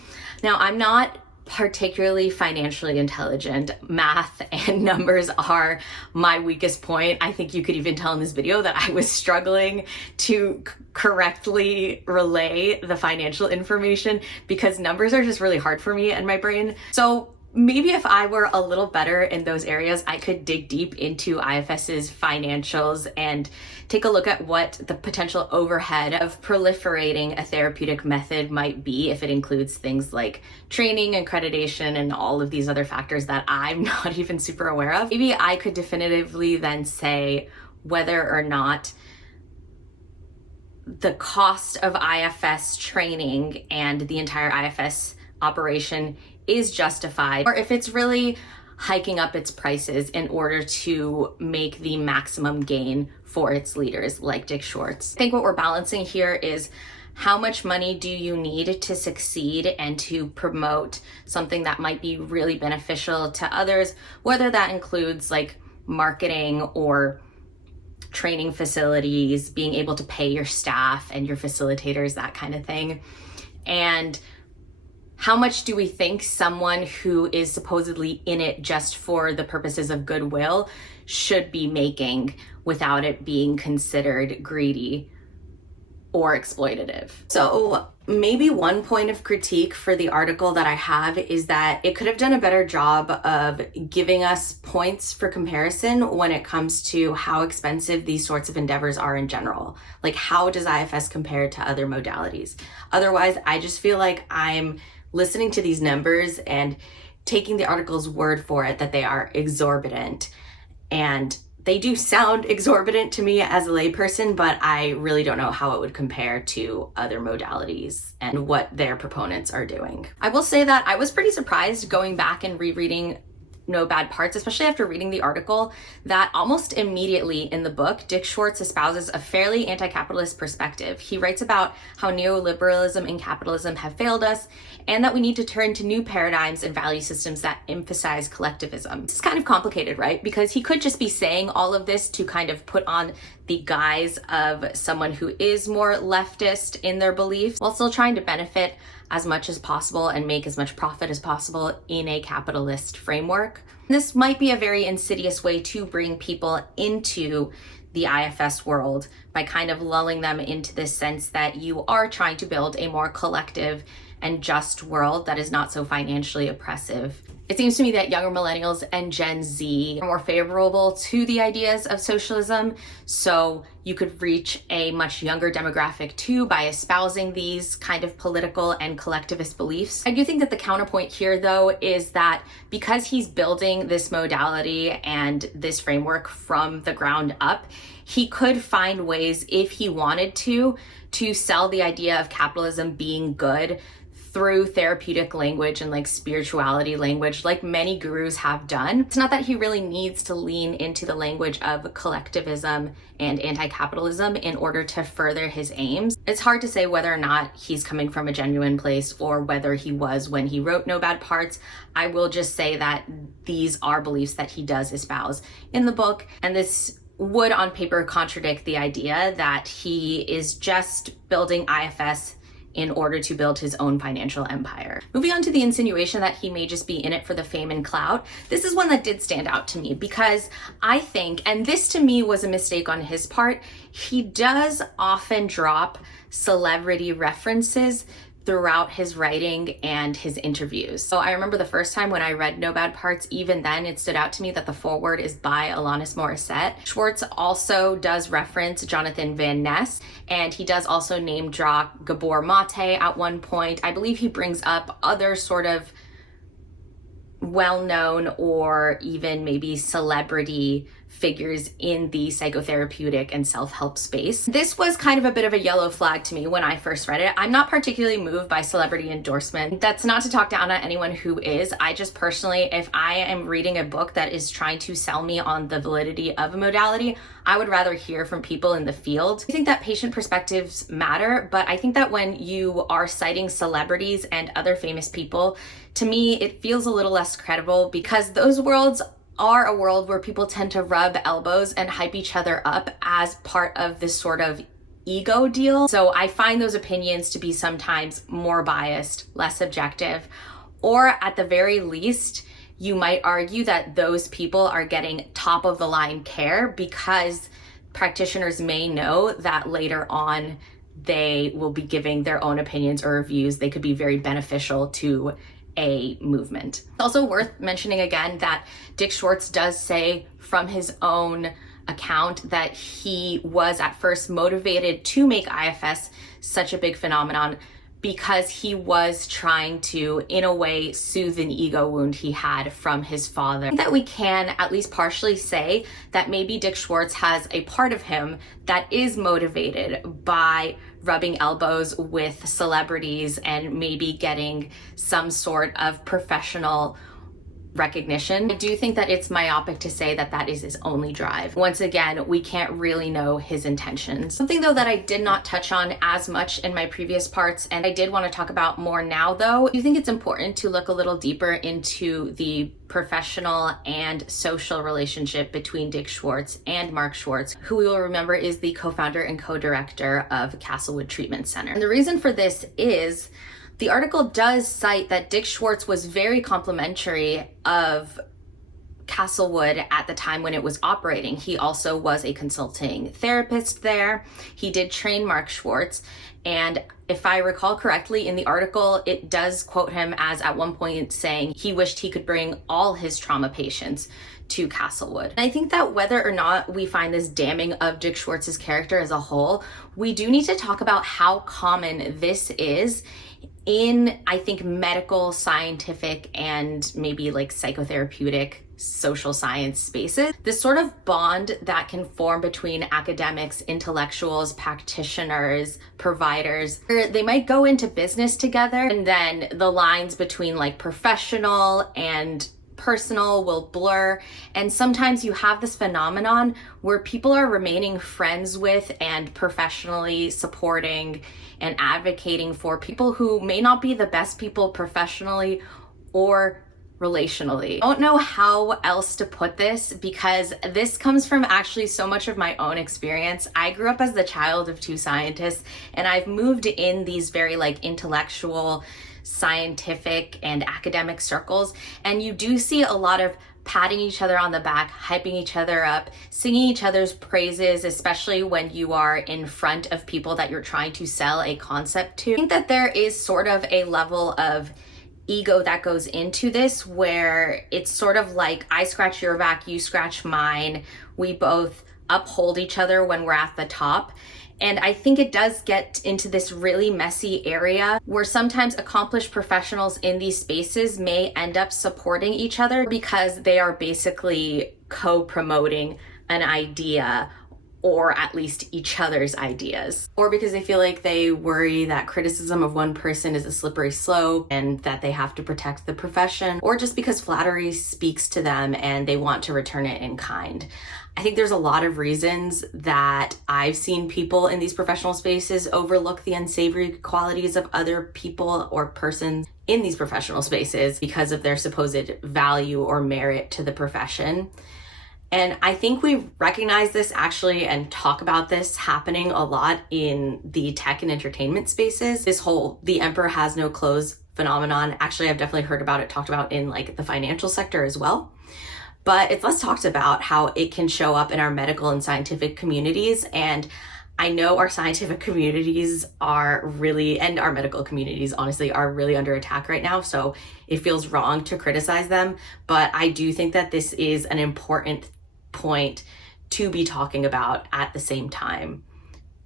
Now, I'm not particularly financially intelligent. Math and numbers are my weakest point. I think you could even tell in this video that I was struggling to correctly relay the financial information because numbers are just really hard for me and my brain. So maybe if I were a little better in those areas, I could dig deep into IFS's financials and take a look at what the potential overhead of proliferating a therapeutic method might be if it includes things like training, accreditation, and all of these other factors that I'm not even super aware of. Maybe I could definitively then say whether or not the cost of IFS training and the entire IFS operation is justified, or if it's really hiking up its prices in order to make the maximum gain for its leaders, like Dick Schwartz. I think what we're balancing here is how much money do you need to succeed and to promote something that might be really beneficial to others, whether that includes like marketing or training facilities, being able to pay your staff and your facilitators, that kind of thing. And how much do we think someone who is supposedly in it just for the purposes of goodwill should be making without it being considered greedy or exploitative? So maybe one point of critique for the article that I have is that it could have done a better job of giving us points for comparison when it comes to how expensive these sorts of endeavors are in general. Like, how does IFS compare to other modalities? Otherwise, I just feel like I'm listening to these numbers and taking the article's word for it that they are exorbitant. And they do sound exorbitant to me as a layperson, but I really don't know how it would compare to other modalities and what their proponents are doing. I will say that I was pretty surprised going back and rereading No Bad Parts, especially after reading the article, that almost immediately in the book, Dick Schwartz espouses a fairly anti-capitalist perspective. He writes about how neoliberalism and capitalism have failed us, and that we need to turn to new paradigms and value systems that emphasize collectivism. It's kind of complicated, right? Because he could just be saying all of this to kind of put on the guise of someone who is more leftist in their beliefs, while still trying to benefit as much as possible and make as much profit as possible in a capitalist framework. This might be a very insidious way to bring people into the IFS world by kind of lulling them into this sense that you are trying to build a more collective and just world that is not so financially oppressive. It seems to me that younger millennials and Gen Z are more favorable to the ideas of socialism, so you could reach a much younger demographic too by espousing these kind of political and collectivist beliefs. I do think that the counterpoint here, though, is that because he's building this modality and this framework from the ground up, he could find ways, if he wanted to sell the idea of capitalism being good through therapeutic language and like spirituality language, like many gurus have done. It's not that he really needs to lean into the language of collectivism and anti-capitalism in order to further his aims. It's hard to say whether or not he's coming from a genuine place or whether he was when he wrote No Bad Parts. I will just say that these are beliefs that he does espouse in the book, and this would on paper contradict the idea that he is just building IFS in order to build his own financial empire. Moving on to the insinuation that he may just be in it for the fame and clout, this is one that did stand out to me because I think, and this to me was a mistake on his part, he does often drop celebrity references throughout his writing and his interviews. So I remember the first time when I read No Bad Parts, even then it stood out to me that the foreword is by Alanis Morissette. Schwartz also does reference Jonathan Van Ness, and he does also name drop Gabor Mate at one point. I believe he brings up other sort of well-known or even maybe celebrity figures in the psychotherapeutic and self-help space. This was kind of a bit of a yellow flag to me when I first read it. I'm not particularly moved by celebrity endorsement. That's not to talk down on anyone who is. I just personally, if I am reading a book that is trying to sell me on the validity of a modality, I would rather hear from people in the field. I think that patient perspectives matter, but I think that when you are citing celebrities and other famous people, to me, it feels a little less credible because those worlds are a world where people tend to rub elbows and hype each other up as part of this sort of ego deal. So I find those opinions to be sometimes more biased, less objective, or at the very least, you might argue that those people are getting top of the line care because practitioners may know that later on they will be giving their own opinions or reviews. They could be very beneficial to a movement. It's also worth mentioning again that Dick Schwartz does say from his own account that he was at first motivated to make IFS such a big phenomenon because he was trying to, in a way, soothe an ego wound he had from his father. I think that we can at least partially say that maybe Dick Schwartz has a part of him that is motivated by rubbing elbows with celebrities and maybe getting some sort of professional recognition. I do think that it's myopic to say that that is his only drive. Once again, we can't really know his intentions. Something though that I did not touch on as much in my previous parts, and I did want to talk about more now though, I do think it's important to look a little deeper into the professional and social relationship between Dick Schwartz and Mark Schwartz, who we will remember is the co-founder and co-director of Castlewood Treatment Center. And the reason for this is the article does cite that Dick Schwartz was very complimentary of Castlewood at the time when it was operating. He also was a consulting therapist there. He did train Mark Schwartz. And if I recall correctly in the article, it does quote him as at one point saying he wished he could bring all his trauma patients to Castlewood. And I think that whether or not we find this damning of Dick Schwartz's character as a whole, we do need to talk about how common this is in, I think, medical, scientific, and maybe like psychotherapeutic social science spaces. This sort of bond that can form between academics, intellectuals, practitioners, providers, where they might go into business together and then the lines between like professional and personal will blur. And sometimes you have this phenomenon where people are remaining friends with and professionally supporting and advocating for people who may not be the best people professionally or relationally. I don't know how else to put this because this comes from actually so much of my own experience. I grew up as the child of two scientists, and I've moved in these very like intellectual, scientific and academic circles, and you do see a lot of patting each other on the back, hyping each other up, singing each other's praises, especially when you are in front of people that you're trying to sell a concept to. I think that there is sort of a level of ego that goes into this where it's sort of like I scratch your back, you scratch mine. We both uphold each other when we're at the top. And I think it does get into this really messy area where sometimes accomplished professionals in these spaces may end up supporting each other because they are basically co-promoting an idea, or at least each other's ideas, or because they feel like they worry that criticism of one person is a slippery slope and that they have to protect the profession, or just because flattery speaks to them and they want to return it in kind. I think there's a lot of reasons that I've seen people in these professional spaces overlook the unsavory qualities of other people or persons in these professional spaces because of their supposed value or merit to the profession. And I think we recognize this actually and talk about this happening a lot in the tech and entertainment spaces. This whole "the emperor has no clothes" phenomenon, actually I've definitely heard about it talked about in like the financial sector as well. But it's less talked about how it can show up in our medical and scientific communities. And I know our scientific communities are really, and our medical communities honestly are really under attack right now. So it feels wrong to criticize them. But I do think that this is an important point to be talking about at the same time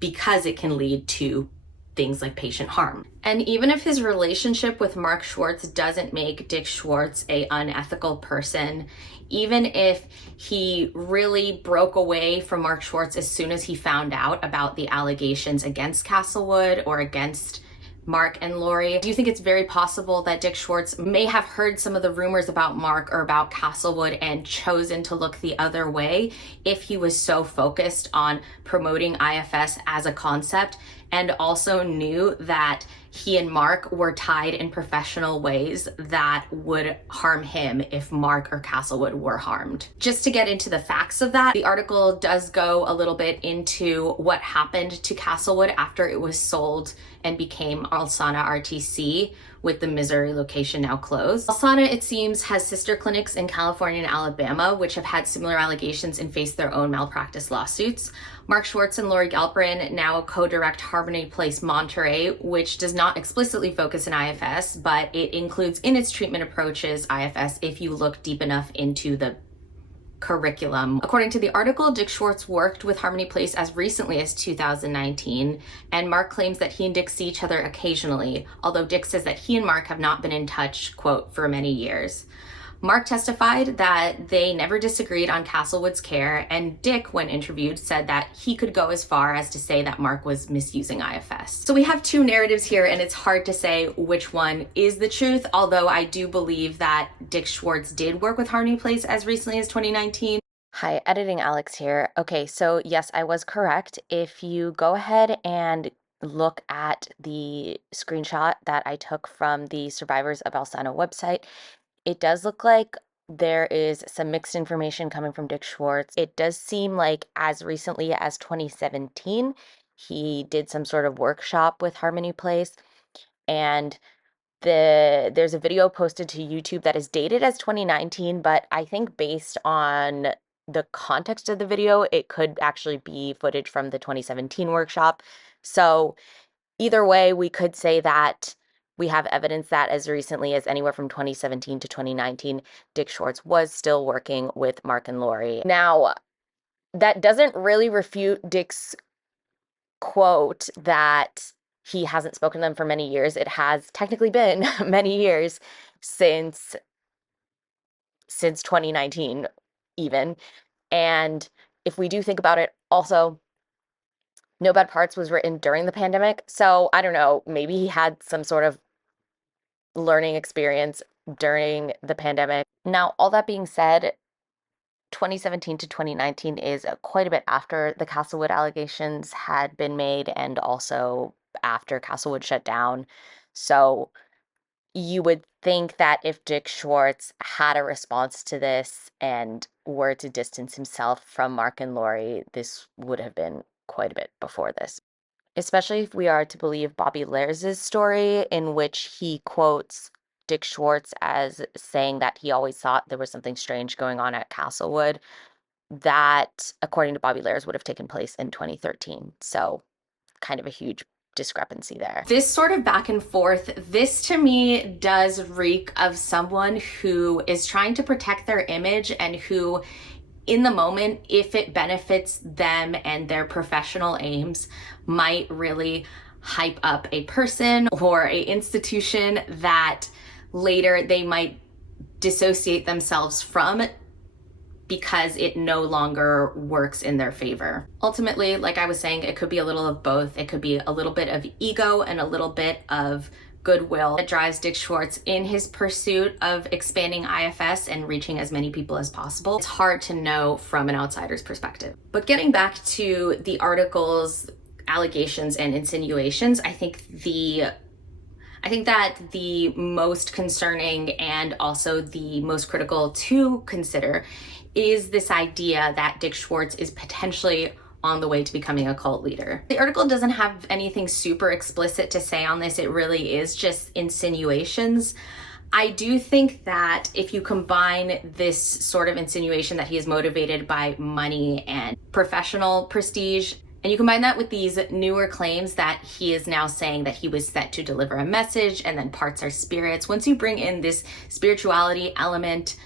because it can lead to things like patient harm. And even if his relationship with Mark Schwartz doesn't make Dick Schwartz an unethical person, even if he really broke away from Mark Schwartz as soon as he found out about the allegations against Castlewood or against Mark and Lori, do you think it's very possible that Dick Schwartz may have heard some of the rumors about Mark or about Castlewood and chosen to look the other way if he was so focused on promoting IFS as a concept and also knew that he and Mark were tied in professional ways that would harm him if Mark or Castlewood were harmed? Just to get into the facts of that, the article does go a little bit into what happened to Castlewood after it was sold and became Alsana RTC, with the Missouri location now closed. Alsana, it seems, has sister clinics in California and Alabama, which have had similar allegations and faced their own malpractice lawsuits. Mark Schwartz and Lori Galperin now co-direct Harmony Place Monterey, which does not explicitly focus on IFS, but it includes in its treatment approaches IFS if you look deep enough into the curriculum. According to the article, Dick Schwartz worked with Harmony Place as recently as 2019, and Mark claims that he and Dick see each other occasionally, although Dick says that he and Mark have not been in touch, quote, for many years. Mark testified that they never disagreed on Castlewood's care, and Dick, when interviewed, said that he could go as far as to say that Mark was misusing IFS. So we have two narratives here, and it's hard to say which one is the truth, although I do believe that Dick Schwartz did work with Harmony Place as recently as 2019. Hi, editing Alex here. Okay, so yes, I was correct. If you go ahead and look at the screenshot that I took from the Survivors of Alsano website, it does look like there is some mixed information coming from Dick Schwartz. It does seem like as recently as 2017, he did some sort of workshop with Harmony Place, and there's a video posted to YouTube that is dated as 2019, but I think based on the context of the video, it could actually be footage from the 2017 workshop. So either way, we could say that we have evidence that as recently as anywhere from 2017 to 2019, Dick Schwartz was still working with Mark and Lori. Now, that doesn't really refute Dick's quote that he hasn't spoken to them for many years. It has technically been many years since 2019 even. And if we do think about it, also No Bad Parts was written during the pandemic. So I don't know, maybe he had some sort of learning experience during the pandemic. Now, all that being said, 2017 to 2019 is quite a bit after the Castlewood allegations had been made and also after Castlewood shut down. So you would think that if Dick Schwartz had a response to this and were to distance himself from Mark and Lori, this would have been quite a bit before this. Especially if we are to believe Bobby Lares' story, in which he quotes Dick Schwartz as saying that he always thought there was something strange going on at Castlewood. That, according to Bobby Lares, would have taken place in 2013. So kind of a huge discrepancy there. This sort of back and forth, this to me does reek of someone who is trying to protect their image and who, in the moment, if it benefits them and their professional aims, might really hype up a person or a institution that later they might dissociate themselves from because it no longer works in their favor. Ultimately, like I was saying, it could be a little of both. It could be a little bit of ego and a little bit of goodwill that drives Dick Schwartz in his pursuit of expanding IFS and reaching as many people as possible. It's hard to know from an outsider's perspective. But getting back to the article's allegations and insinuations, I think that the most concerning and also the most critical to consider is this idea that Dick Schwartz is potentially on the way to becoming a cult leader. The article doesn't have anything super explicit to say on this. It really is just insinuations. I do think that if you combine this sort of insinuation that he is motivated by money and professional prestige, and you combine that with these newer claims that he is now saying that he was set to deliver a message and then parts are spirits, once you bring in this spirituality element,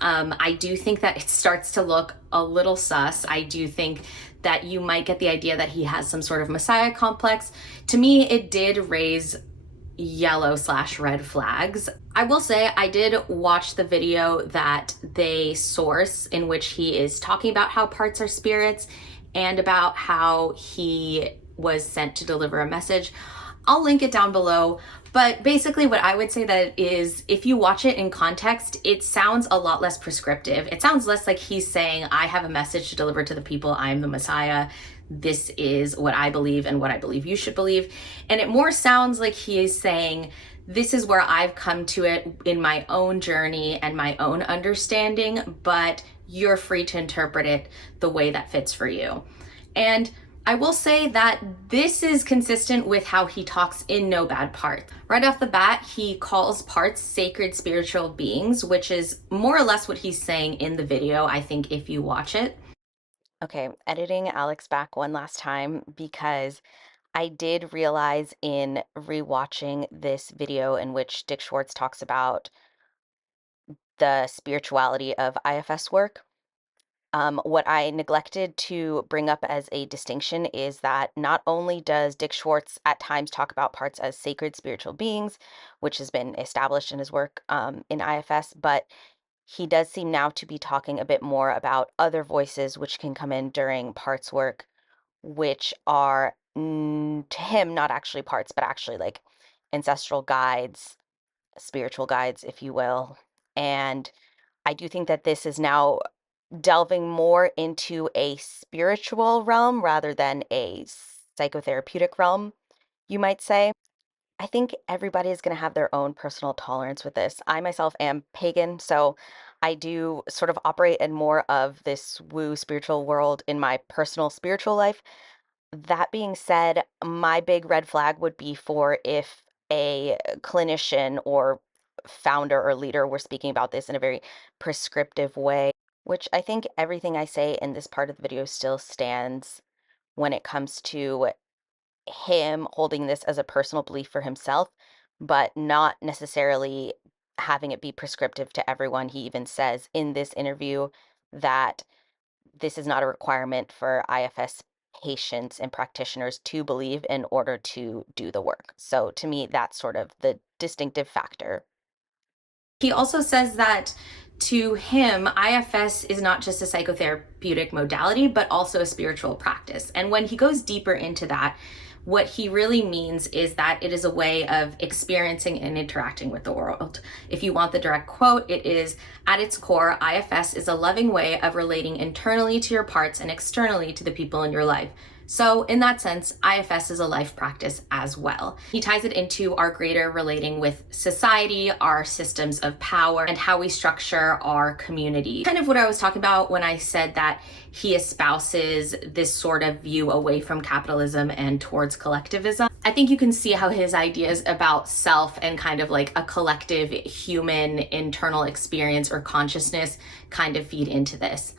I do think that it starts to look a little sus. I do think that you might get the idea that he has some sort of messiah complex. To me, it did raise yellow/red flags. I will say I did watch the video that they source in which he is talking about how parts are spirits and about how he was sent to deliver a message. I'll link it down below. But basically what I would say that is, if you watch it in context, it sounds a lot less prescriptive. It sounds less like he's saying, I have a message to deliver to the people. I'm the Messiah. This is what I believe and what I believe you should believe. And it more sounds like he is saying, this is where I've come to it in my own journey and my own understanding, but you're free to interpret it the way that fits for you. And I will say that this is consistent with how he talks in No Bad Parts. Right off the bat, he calls parts sacred spiritual beings, which is more or less what he's saying in the video, I think, if you watch it. Okay, editing Alex back one last time because I did realize in rewatching this video in which Dick Schwartz talks about the spirituality of IFS work, what I neglected to bring up as a distinction is that not only does Dick Schwartz at times talk about parts as sacred spiritual beings, which has been established in his work in IFS, but he does seem now to be talking a bit more about other voices which can come in during parts work, which are to him not actually parts, but actually like ancestral guides, spiritual guides, if you will. And I do think that this is now delving more into a spiritual realm rather than a psychotherapeutic realm, you might say. I think everybody is going to have their own personal tolerance with this. I myself am pagan, so I do sort of operate in more of this woo spiritual world in my personal spiritual life. That being said, my big red flag would be for if a clinician or founder or leader were speaking about this in a very prescriptive way, which I think everything I say in this part of the video still stands when it comes to him holding this as a personal belief for himself, but not necessarily having it be prescriptive to everyone. He even says in this interview that this is not a requirement for IFS patients and practitioners to believe in order to do the work. So to me, that's sort of the distinctive factor. He also says that to him, IFS is not just a psychotherapeutic modality, but also a spiritual practice. And when he goes deeper into that, what he really means is that it is a way of experiencing and interacting with the world. If you want the direct quote, it is, at its core, IFS is a loving way of relating internally to your parts and externally to the people in your life. So in that sense, IFS is a life practice as well. He ties it into our greater relating with society, our systems of power, and how we structure our community. Kind of what I was talking about when I said that he espouses this sort of view away from capitalism and towards collectivism. I think you can see how his ideas about self and kind of like a collective human internal experience or consciousness kind of feed into this.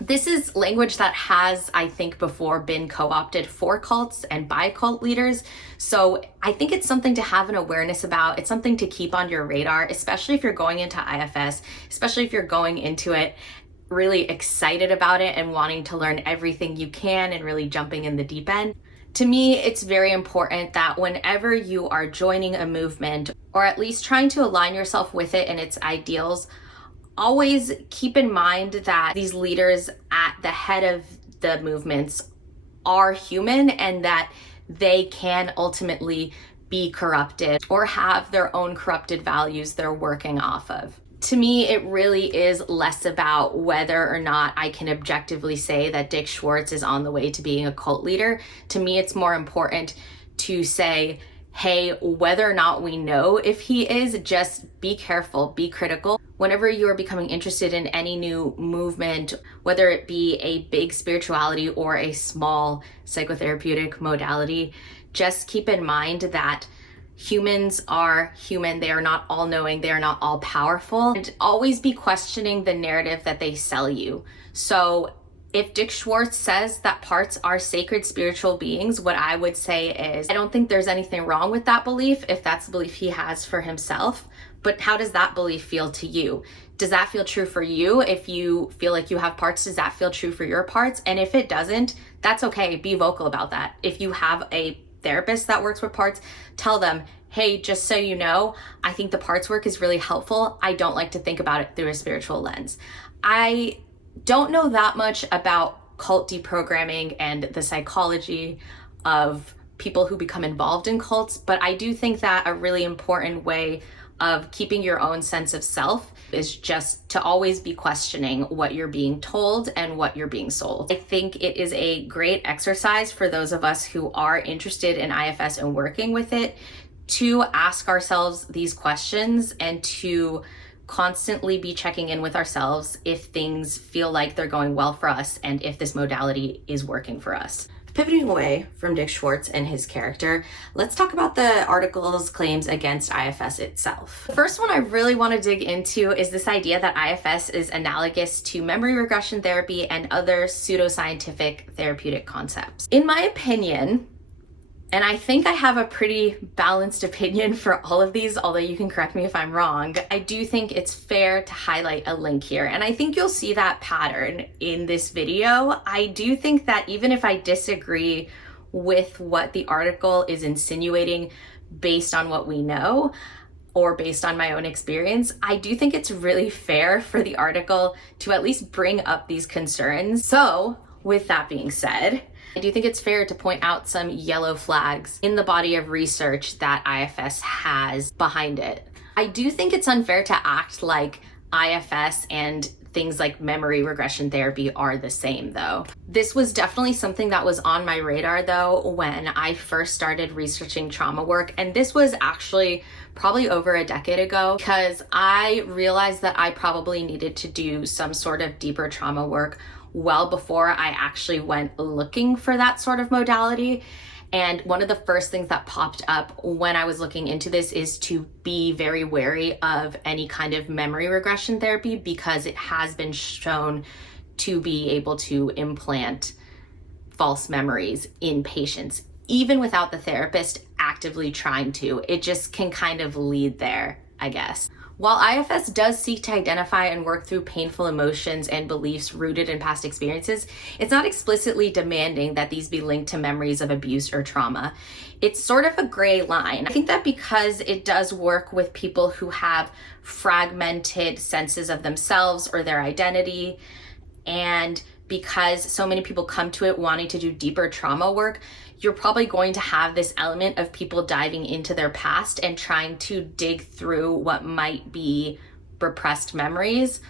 This is language that has, I think, before been co-opted for cults and by cult leaders. So I think it's something to have an awareness about. It's something to keep on your radar, especially if you're going into IFS, especially if you're going into it really excited about it and wanting to learn everything you can and really jumping in the deep end. To me, it's very important that whenever you are joining a movement, or at least trying to align yourself with it and its ideals, always keep in mind that these leaders at the head of the movements are human and that they can ultimately be corrupted or have their own corrupted values they're working off of. To me, it really is less about whether or not I can objectively say that Dick Schwartz is on the way to being a cult leader. To me, it's more important to say, hey, whether or not we know if he is, just be careful, be critical. Whenever you are becoming interested in any new movement, whether it be a big spirituality or a small psychotherapeutic modality, just keep in mind that humans are human. They are not all knowing. They are not all powerful. And always be questioning the narrative that they sell you. So if Dick Schwartz says that parts are sacred spiritual beings, what I would say is, I don't think there's anything wrong with that belief if that's the belief he has for himself. But how does that belief feel to you? Does that feel true for you? If you feel like you have parts, does that feel true for your parts? And if it doesn't, that's okay. Be vocal about that. If you have a therapist that works with parts, tell them, hey, just so you know, I think the parts work is really helpful. I don't like to think about it through a spiritual lens. I don't know that much about cult deprogramming and the psychology of people who become involved in cults, but I do think that a really important way of keeping your own sense of self is just to always be questioning what you're being told and what you're being sold. I think it is a great exercise for those of us who are interested in IFS and working with it to ask ourselves these questions and to constantly be checking in with ourselves if things feel like they're going well for us and if this modality is working for us. Pivoting away from Dick Schwartz and his character, let's talk about the article's claims against IFS itself. The first one I really want to dig into is this idea that IFS is analogous to memory regression therapy and other pseudoscientific therapeutic concepts. In my opinion, and I think I have a pretty balanced opinion for all of these, although you can correct me if I'm wrong, I do think it's fair to highlight a link here. And I think you'll see that pattern in this video. I do think that even if I disagree with what the article is insinuating based on what we know, or based on my own experience, I do think it's really fair for the article to at least bring up these concerns. So with that being said, I do think it's fair to point out some yellow flags in the body of research that IFS has behind it. I do think it's unfair to act like IFS and things like memory regression therapy are the same though. This was definitely something that was on my radar though when I first started researching trauma work, and this was actually probably over a decade ago, because I realized that I probably needed to do some sort of deeper trauma work well before I actually went looking for that sort of modality. And one of the first things that popped up when I was looking into this is to be very wary of any kind of memory regression therapy, because it has been shown to be able to implant false memories in patients, even without the therapist actively trying to. It just can kind of lead there, I guess. While IFS does seek to identify and work through painful emotions and beliefs rooted in past experiences, it's not explicitly demanding that these be linked to memories of abuse or trauma. It's sort of a gray line. I think that because it does work with people who have fragmented senses of themselves or their identity, and because so many people come to it wanting to do deeper trauma work, you're probably going to have this element of people diving into their past and trying to dig through what might be repressed memories.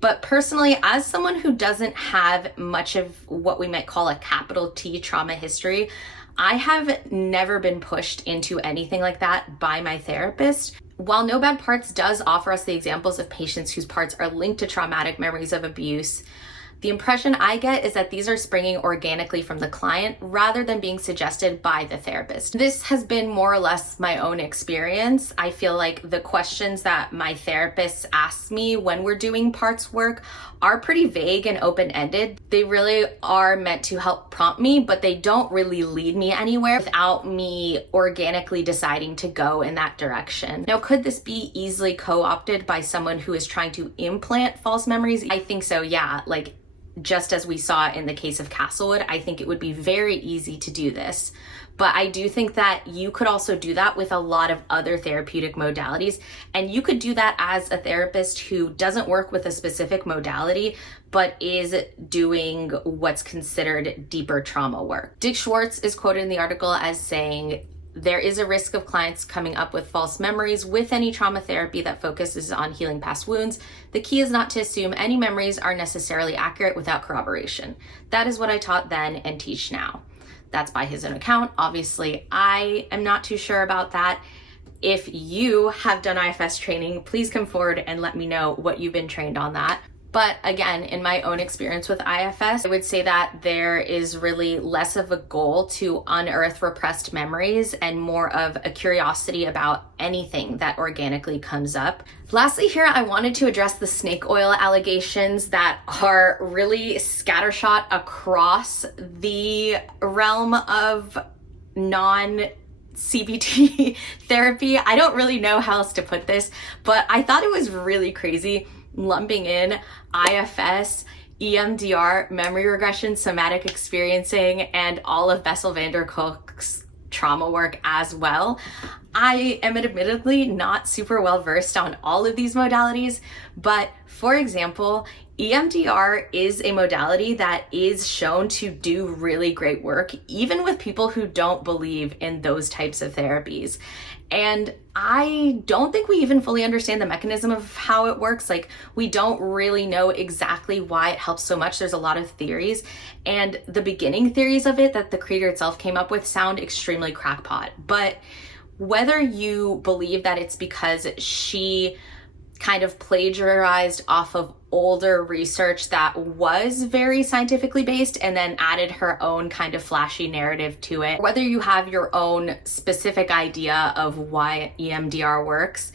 But personally, as someone who doesn't have much of what we might call a capital T trauma history, I have never been pushed into anything like that by my therapist. While No Bad Parts does offer us the examples of patients whose parts are linked to traumatic memories of abuse, the impression I get is that these are springing organically from the client rather than being suggested by the therapist. This has been more or less my own experience. I feel like the questions that my therapist asks me when we're doing parts work are pretty vague and open-ended. They really are meant to help prompt me, but they don't really lead me anywhere without me organically deciding to go in that direction. Now, could this be easily co-opted by someone who is trying to implant false memories? I think so, yeah. Like, just as we saw in the case of Castlewood, I think it would be very easy to do this. But I do think that you could also do that with a lot of other therapeutic modalities. And you could do that as a therapist who doesn't work with a specific modality, but is doing what's considered deeper trauma work. Dick Schwartz is quoted in the article as saying, "There is a risk of clients coming up with false memories with any trauma therapy that focuses on healing past wounds. The key is not to assume any memories are necessarily accurate without corroboration. That is what I taught then and teach now." That's by his own account. Obviously, I am not too sure about that. If you have done IFS training, please come forward and let me know what you've been trained on that. But again, in my own experience with IFS, I would say that there is really less of a goal to unearth repressed memories and more of a curiosity about anything that organically comes up. Lastly here, I wanted to address the snake oil allegations that are really scattershot across the realm of non-CBT therapy. I don't really know how else to put this, but I thought it was really crazy lumping in IFS, EMDR, memory regression, somatic experiencing, and all of Bessel van der Kolk's trauma work as well. I am admittedly not super well versed on all of these modalities, but for example, EMDR is a modality that is shown to do really great work, even with people who don't believe in those types of therapies. And I don't think we even fully understand the mechanism of how it works. Like, we don't really know exactly why it helps so much. There's a lot of theories, and the beginning theories of it that the creator itself came up with sound extremely crackpot. But whether you believe that it's because she kind of plagiarized off of older research that was very scientifically based and then added her own kind of flashy narrative to it, whether you have your own specific idea of why EMDR works,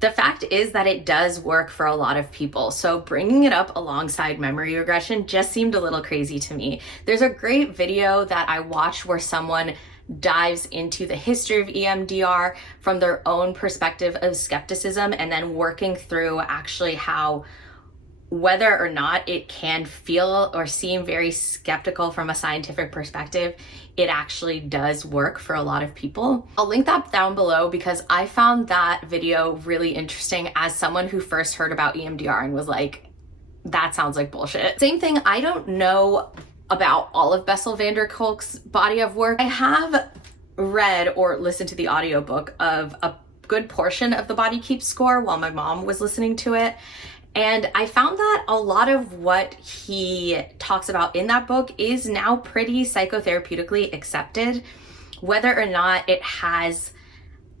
the fact is that it does work for a lot of people. So bringing it up alongside memory regression just seemed a little crazy to me. There's a great video that I watched where someone dives into the history of EMDR from their own perspective of skepticism and then working through actually how whether or not it can feel or seem very skeptical from a scientific perspective, it actually does work for a lot of people. I'll link that down below because I found that video really interesting as someone who first heard about EMDR and was like, that sounds like bullshit. Same thing, I don't know about all of Bessel van der Kolk's body of work. I have read or listened to the audiobook of a good portion of the Body Keeps score while my mom was listening to it. And I found that a lot of what he talks about in that book is now pretty psychotherapeutically accepted, whether or not it has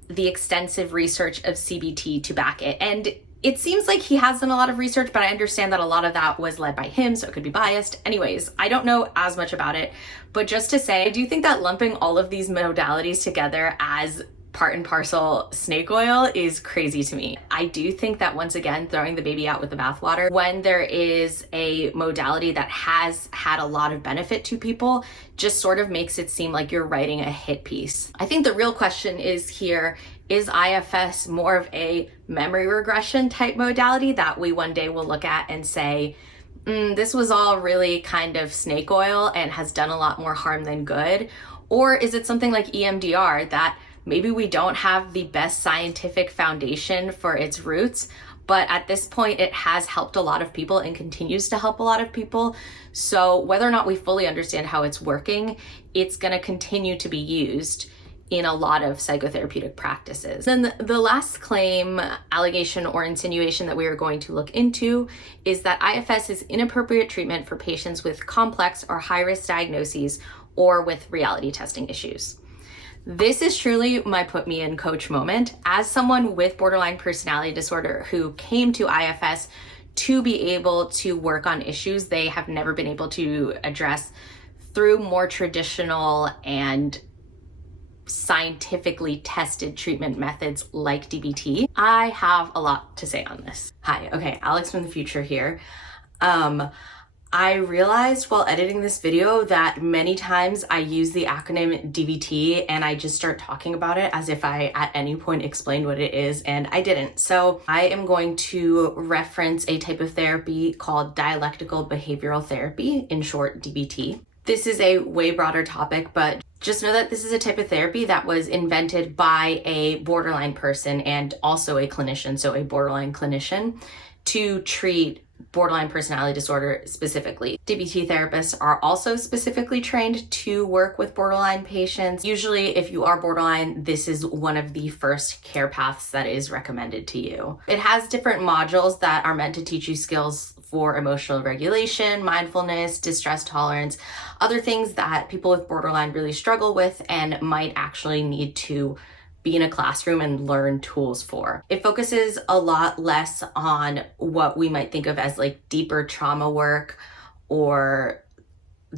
the extensive research of CBT to back it. And it seems like he has done a lot of research, but I understand that a lot of that was led by him, so it could be biased. Anyways, I don't know as much about it, but just to say, I do think that lumping all of these modalities together as part and parcel snake oil is crazy to me. I do think that, once again, throwing the baby out with the bathwater, when there is a modality that has had a lot of benefit to people, just sort of makes it seem like you're writing a hit piece. I think the real question is here, is IFS more of a memory regression type modality that we one day will look at and say, this was all really kind of snake oil and has done a lot more harm than good? Or is it something like EMDR that maybe we don't have the best scientific foundation for its roots, but at this point it has helped a lot of people and continues to help a lot of people. So whether or not we fully understand how it's working, it's gonna continue to be used in a lot of psychotherapeutic practices. Then the last claim, allegation, or insinuation that we are going to look into is that IFS is inappropriate treatment for patients with complex or high-risk diagnoses or with reality testing issues. This is truly my put me in coach moment. As someone with borderline personality disorder who came to IFS to be able to work on issues they have never been able to address through more traditional and scientifically tested treatment methods like DBT, I have a lot to say on this. Hi, okay, Alex from the future here. I realized while editing this video that many times I use the acronym DBT and I just start talking about it as if I at any point explained what it is, and I didn't. So I am going to reference a type of therapy called dialectical behavioral therapy, in short DBT. This is a way broader topic, but just know that this is a type of therapy that was invented by a borderline person and also a clinician, so a borderline clinician, to treat borderline personality disorder specifically. DBT therapists are also specifically trained to work with borderline patients. Usually, if you are borderline, this is one of the first care paths that is recommended to you. It has different modules that are meant to teach you skills for emotional regulation, mindfulness, distress tolerance, other things that people with borderline really struggle with and might actually need to be in a classroom and learn tools for. It focuses a lot less on what we might think of as like deeper trauma work, or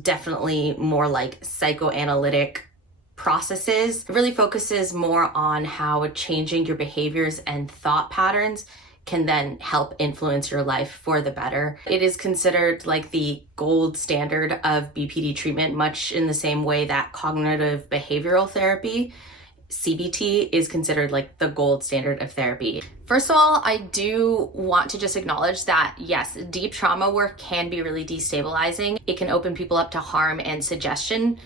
definitely more like psychoanalytic processes. It really focuses more on how changing your behaviors and thought patterns can then help influence your life for the better. It is considered like the gold standard of BPD treatment, much in the same way that cognitive behavioral therapy, CBT, is considered like the gold standard of therapy. First of all, I do want to just acknowledge that yes, deep trauma work can be really destabilizing. It can open people up to harm and suggestion.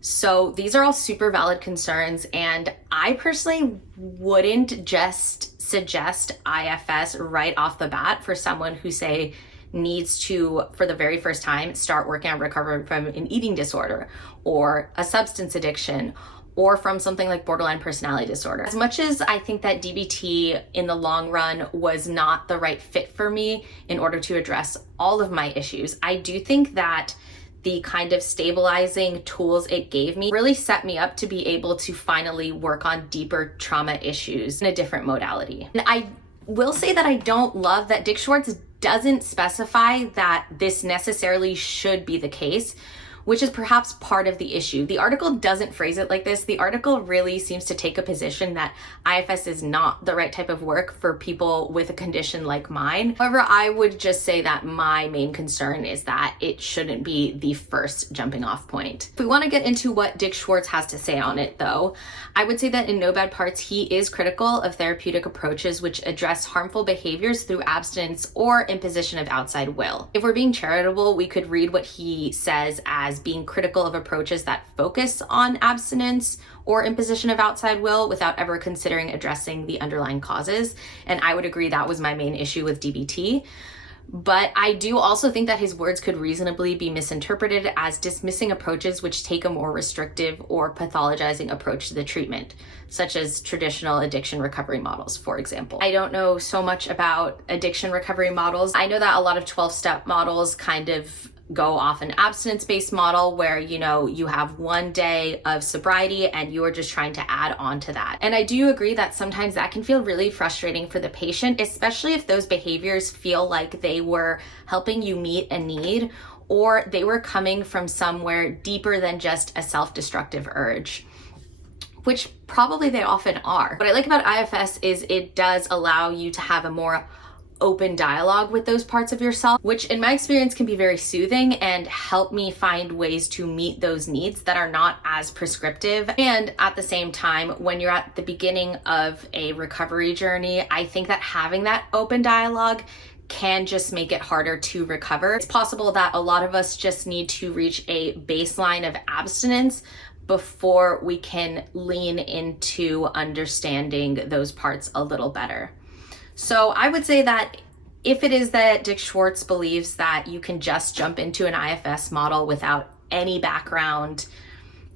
So these are all super valid concerns, and I personally wouldn't just suggest IFS right off the bat for someone who, say, needs to, for the very first time, start working on recovering from an eating disorder or a substance addiction, or from something like borderline personality disorder. As much as I think that DBT in the long run was not the right fit for me in order to address all of my issues, I do think that the kind of stabilizing tools it gave me really set me up to be able to finally work on deeper trauma issues in a different modality. And I will say that I don't love that Schwartz doesn't specify that this necessarily should be the case, which is perhaps part of the issue. The article doesn't phrase it like this. The article really seems to take a position that IFS is not the right type of work for people with a condition like mine. However, I would just say that my main concern is that it shouldn't be the first jumping off point. If we want to get into what Dick Schwartz has to say on it though, I would say that in No Bad Parts, he is critical of therapeutic approaches which address harmful behaviors through abstinence or imposition of outside will. If we're being charitable, we could read what he says as being critical of approaches that focus on abstinence or imposition of outside will without ever considering addressing the underlying causes. And I would agree that was my main issue with DBT. But I do also think that his words could reasonably be misinterpreted as dismissing approaches which take a more restrictive or pathologizing approach to the treatment, such as traditional addiction recovery models, for example. I don't know so much about addiction recovery models. I know that a lot of 12-step models kind of go off an abstinence-based model where, you know, you have one day of sobriety and you are just trying to add on to that. And I do agree that sometimes that can feel really frustrating for the patient, especially if those behaviors feel like they were helping you meet a need or they were coming from somewhere deeper than just a self-destructive urge, which probably they often are. What I like about IFS is it does allow you to have a more open dialogue with those parts of yourself, which in my experience can be very soothing and help me find ways to meet those needs that are not as prescriptive. And at the same time, when you're at the beginning of a recovery journey, I think that having that open dialogue can just make it harder to recover. It's possible that a lot of us just need to reach a baseline of abstinence before we can lean into understanding those parts a little better. So I would say that if it is that Dick Schwartz believes that you can just jump into an IFS model without any background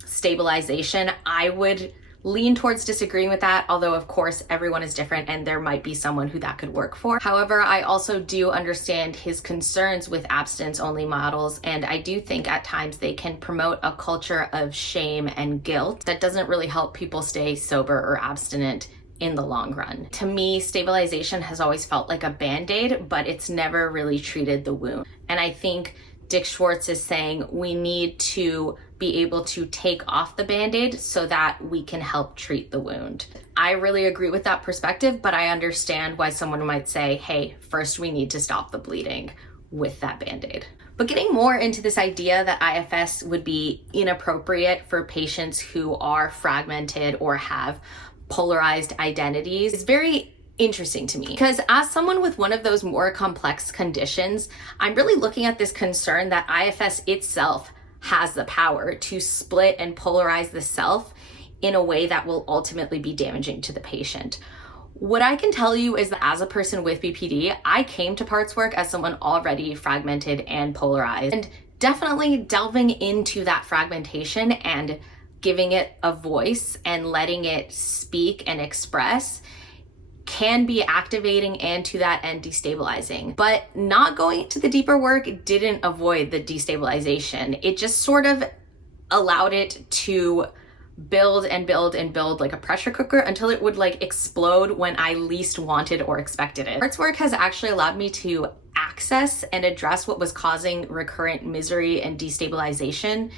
stabilization, I would lean towards disagreeing with that, although of course everyone is different and there might be someone who that could work for. However, I also do understand his concerns with abstinence-only models, and I do think at times they can promote a culture of shame and guilt that doesn't really help people stay sober or abstinent in the long run. To me, stabilization has always felt like a band-aid, but it's never really treated the wound. And I think Dick Schwartz is saying we need to be able to take off the band-aid so that we can help treat the wound. I really agree with that perspective, but I understand why someone might say, hey, first we need to stop the bleeding with that band-aid. But getting more into this idea that IFS would be inappropriate for patients who are fragmented or have polarized identities is very interesting to me, because as someone with one of those more complex conditions, I'm really looking at this concern that IFS itself has the power to split and polarize the self in a way that will ultimately be damaging to the patient. What I can tell you is that as a person with BPD, I came to parts work as someone already fragmented and polarized, and definitely delving into that fragmentation and giving it a voice and letting it speak and express can be activating and to that end destabilizing. But not going into the deeper work didn't avoid the destabilization. It just sort of allowed it to build and build and build like a pressure cooker until it would like explode when I least wanted or expected it. Parts work has actually allowed me to access and address what was causing recurrent misery and destabilization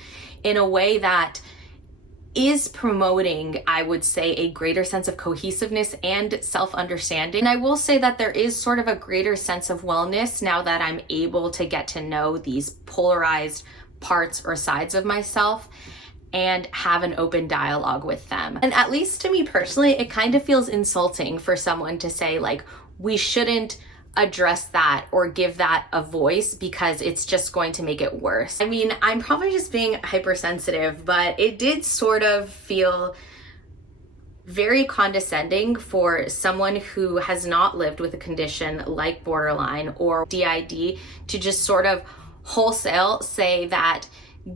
in a way that is promoting, I would say, a greater sense of cohesiveness and self-understanding. And I will say that there is sort of a greater sense of wellness now that I'm able to get to know these polarized parts or sides of myself and have an open dialogue with them. And at least to me personally, it kind of feels insulting for someone to say like, we shouldn't address that or give that a voice because it's just going to make it worse. I mean, I'm probably just being hypersensitive, but it did sort of feel very condescending for someone who has not lived with a condition like borderline or DID to just sort of wholesale say that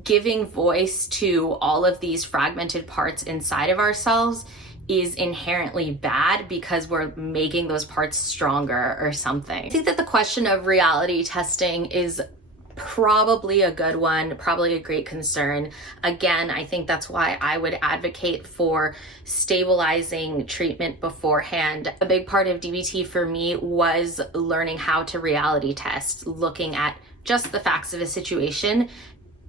giving voice to all of these fragmented parts inside of ourselves is inherently bad because we're making those parts stronger or something. I think that the question of reality testing is probably a good one, probably a great concern. Again, I think that's why I would advocate for stabilizing treatment beforehand. A big part of DBT for me was learning how to reality test, looking at just the facts of a situation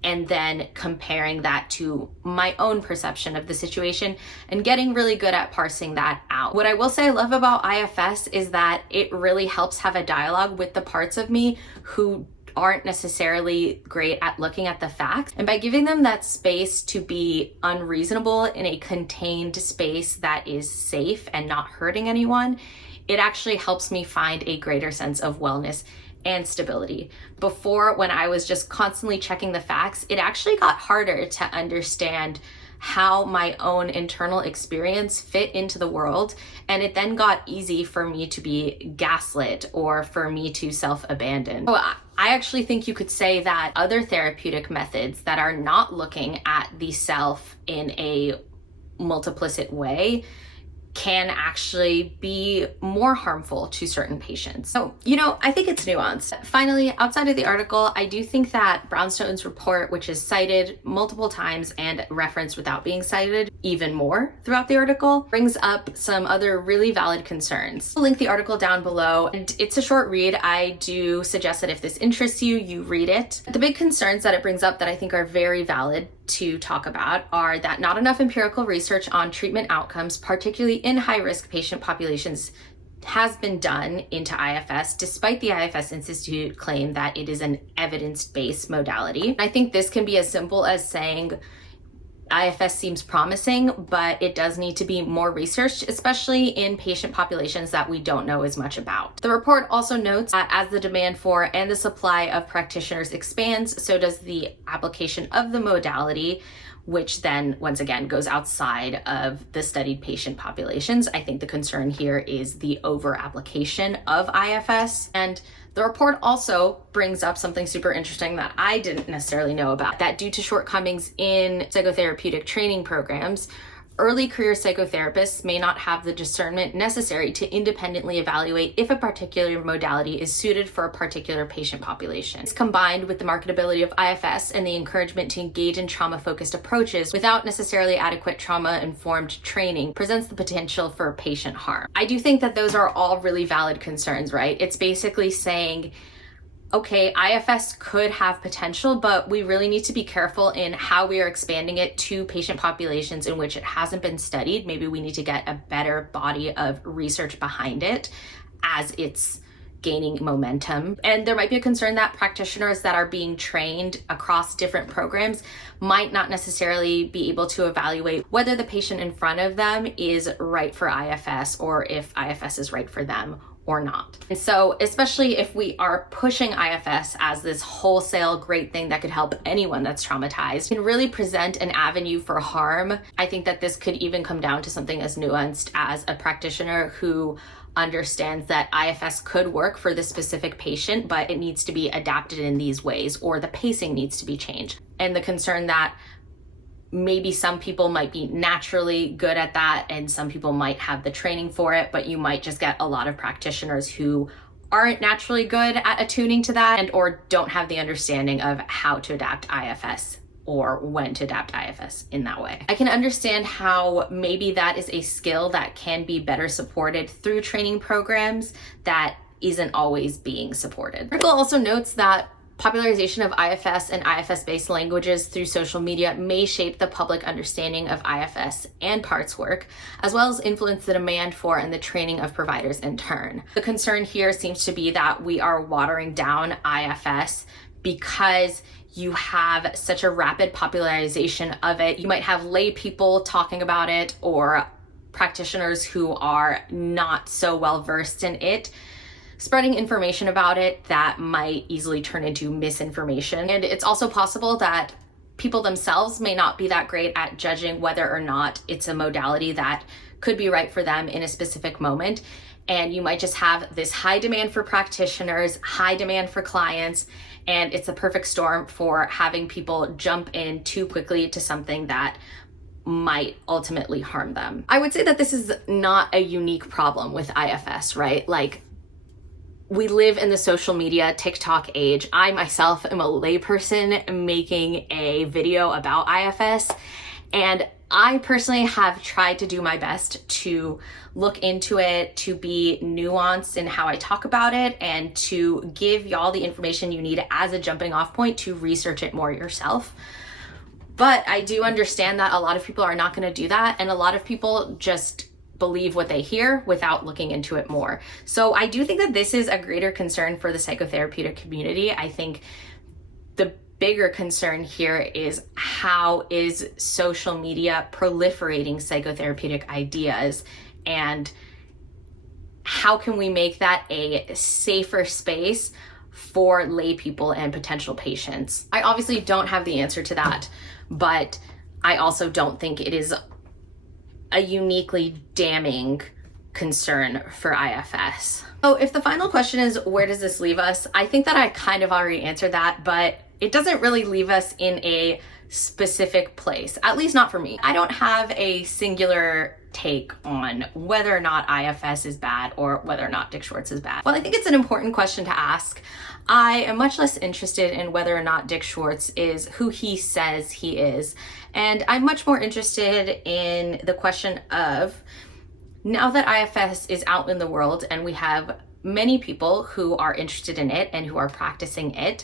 and then comparing that to my own perception of the situation and getting really good at parsing that out. What I will say I love about IFS is that it really helps have a dialogue with the parts of me who aren't necessarily great at looking at the facts. And by giving them that space to be unreasonable in a contained space that is safe and not hurting anyone, it actually helps me find a greater sense of wellness and stability. Before, when I was just constantly checking the facts, it actually got harder to understand how my own internal experience fit into the world. And it then got easy for me to be gaslit or for me to self-abandon. So I actually think you could say that other therapeutic methods that are not looking at the self in a multiplicit way can actually be more harmful to certain patients. So, I think it's nuanced. Finally, outside of the article, I do think that Brownstone's report, which is cited multiple times and referenced without being cited even more throughout the article, brings up some other really valid concerns. I'll link the article down below, and it's a short read. I do suggest that if this interests you, you read it. The big concerns that it brings up that I think are very valid to talk about are that not enough empirical research on treatment outcomes, particularly in high-risk patient populations, has been done into IFS, despite the IFS Institute claim that it is an evidence-based modality. I think this can be as simple as saying IFS seems promising, but it does need to be more researched, especially in patient populations that we don't know as much about. The report also notes that as the demand for and the supply of practitioners expands, so does the application of the modality, which then once again goes outside of the studied patient populations. I think the concern here is the over application of IFS. And the report also brings up something super interesting that I didn't necessarily know about, that due to shortcomings in psychotherapeutic training programs, early career psychotherapists may not have the discernment necessary to independently evaluate if a particular modality is suited for a particular patient population. It's combined with the marketability of IFS and the encouragement to engage in trauma-focused approaches without necessarily adequate trauma-informed training presents the potential for patient harm. I do think that those are all really valid concerns, right? It's basically saying, okay, IFS could have potential, but we really need to be careful in how we are expanding it to patient populations in which it hasn't been studied. Maybe we need to get a better body of research behind it as it's gaining momentum. And there might be a concern that practitioners that are being trained across different programs might not necessarily be able to evaluate whether the patient in front of them is right for IFS or if IFS is right for them or not. And so, especially if we are pushing IFS as this wholesale great thing that could help anyone that's traumatized, can really present an avenue for harm. I think that this could even come down to something as nuanced as a practitioner who understands that IFS could work for this specific patient, but it needs to be adapted in these ways, or the pacing needs to be changed. And the concern that maybe some people might be naturally good at that and some people might have the training for it, but you might just get a lot of practitioners who aren't naturally good at attuning to that and or don't have the understanding of how to adapt IFS or when to adapt IFS in that way. I can understand how maybe that is a skill that can be better supported through training programs that isn't always being supported. The article also notes that popularization of IFS and IFS-based languages through social media may shape the public understanding of IFS and parts work, as well as influence the demand for and the training of providers in turn. The concern here seems to be that we are watering down IFS because you have such a rapid popularization of it. You might have lay people talking about it or practitioners who are not so well versed in it spreading information about it that might easily turn into misinformation. And it's also possible that people themselves may not be that great at judging whether or not it's a modality that could be right for them in a specific moment. And you might just have this high demand for practitioners, high demand for clients, and it's a perfect storm for having people jump in too quickly to something that might ultimately harm them. I would say that this is not a unique problem with IFS, right? Like, we live in the social media TikTok age. I myself am a layperson making a video about IFS, and I personally have tried to do my best to look into it, to be nuanced in how I talk about it, and to give y'all the information you need as a jumping off point to research it more yourself. But I do understand that a lot of people are not going to do that, and a lot of people just believe what they hear without looking into it more. So I do think that this is a greater concern for the psychotherapeutic community. I think the bigger concern here is how is social media proliferating psychotherapeutic ideas, and how can we make that a safer space for lay people and potential patients? I obviously don't have the answer to that, but I also don't think it is a uniquely damning concern for IFS. So if the final question is, where does this leave us? I think that I kind of already answered that, but it doesn't really leave us in a specific place, at least not for me. I don't have a singular take on whether or not IFS is bad or whether or not Dick Schwartz is bad. Well, I think it's an important question to ask. I am much less interested in whether or not Dick Schwartz is who he says he is. And I'm much more interested in the question of, now that IFS is out in the world and we have many people who are interested in it and who are practicing it,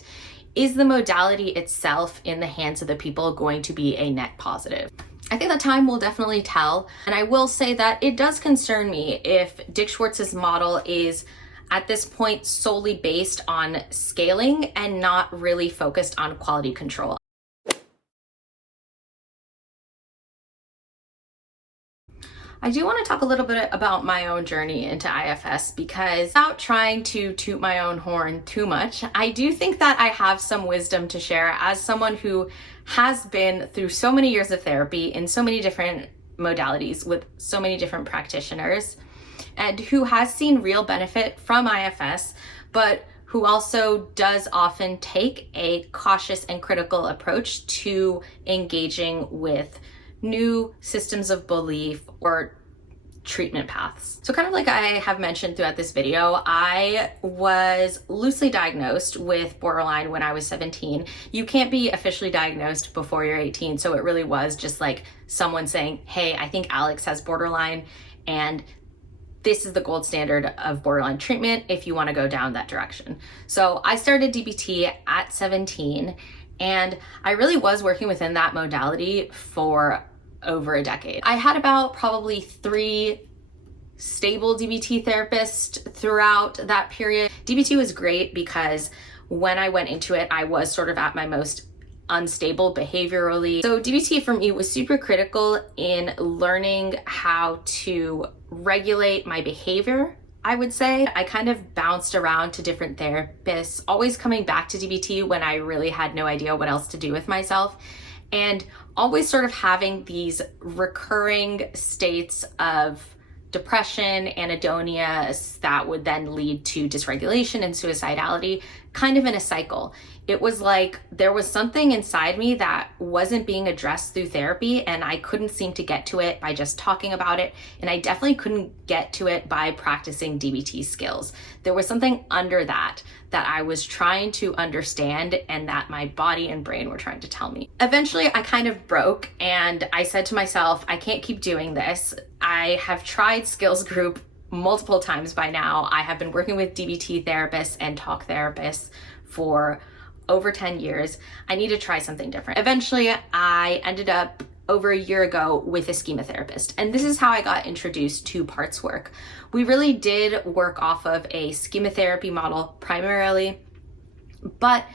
is the modality itself in the hands of the people going to be a net positive? I think the time will definitely tell. And I will say that it does concern me if Dick Schwartz's model is at this point solely based on scaling and not really focused on quality control. I do want to talk a little bit about my own journey into IFS, because without trying to toot my own horn too much, I do think that I have some wisdom to share as someone who has been through so many years of therapy in so many different modalities with so many different practitioners, and who has seen real benefit from IFS, but who also does often take a cautious and critical approach to engaging with new systems of belief or treatment paths. So kind of like I have mentioned throughout this video, I was loosely diagnosed with borderline when I was 17. You can't be officially diagnosed before you're 18, so it really was just like someone saying, hey, I think Alex has borderline, and this is the gold standard of borderline treatment if you want to go down that direction. So I started DBT at 17, and I really was working within that modality for over a decade. I had about probably 3 stable DBT therapists throughout that period. DBT was great because when I went into it, I was sort of at my most unstable behaviorally. So DBT for me was super critical in learning how to regulate my behavior, I would say. I kind of bounced around to different therapists, always coming back to DBT when I really had no idea what else to do with myself, and always sort of having these recurring states of depression, anhedonia that would then lead to dysregulation and suicidality, kind of in a cycle. It was like there was something inside me that wasn't being addressed through therapy, and I couldn't seem to get to it by just talking about it, and I definitely couldn't get to it by practicing DBT skills. There was something under that I was trying to understand and that my body and brain were trying to tell me. Eventually, I kind of broke, and I said to myself, I can't keep doing this. I have tried skills group multiple times by now. I have been working with DBT therapists and talk therapists for over 10 years. I need to try something different. Eventually, I ended up over a year ago with a schema therapist, and this is how I got introduced to parts work. We really did work off of a schema therapy model primarily, but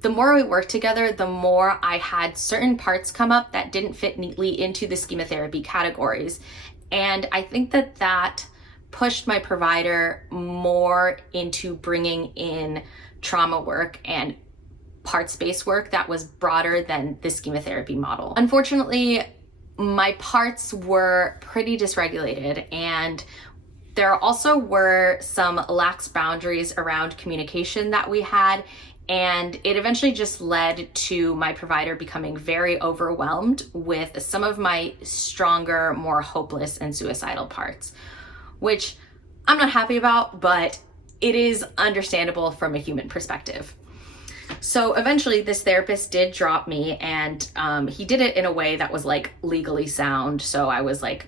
the more we worked together, the more I had certain parts come up that didn't fit neatly into the schema therapy categories. And I think that pushed my provider more into bringing in trauma work and parts-based work that was broader than the schema therapy model. Unfortunately, my parts were pretty dysregulated, and there also were some lax boundaries around communication that we had, and it eventually just led to my provider becoming very overwhelmed with some of my stronger, more hopeless and suicidal parts, which I'm not happy about, but it is understandable from a human perspective. So eventually this therapist did drop me, and he did it in a way that was like legally sound. So I was like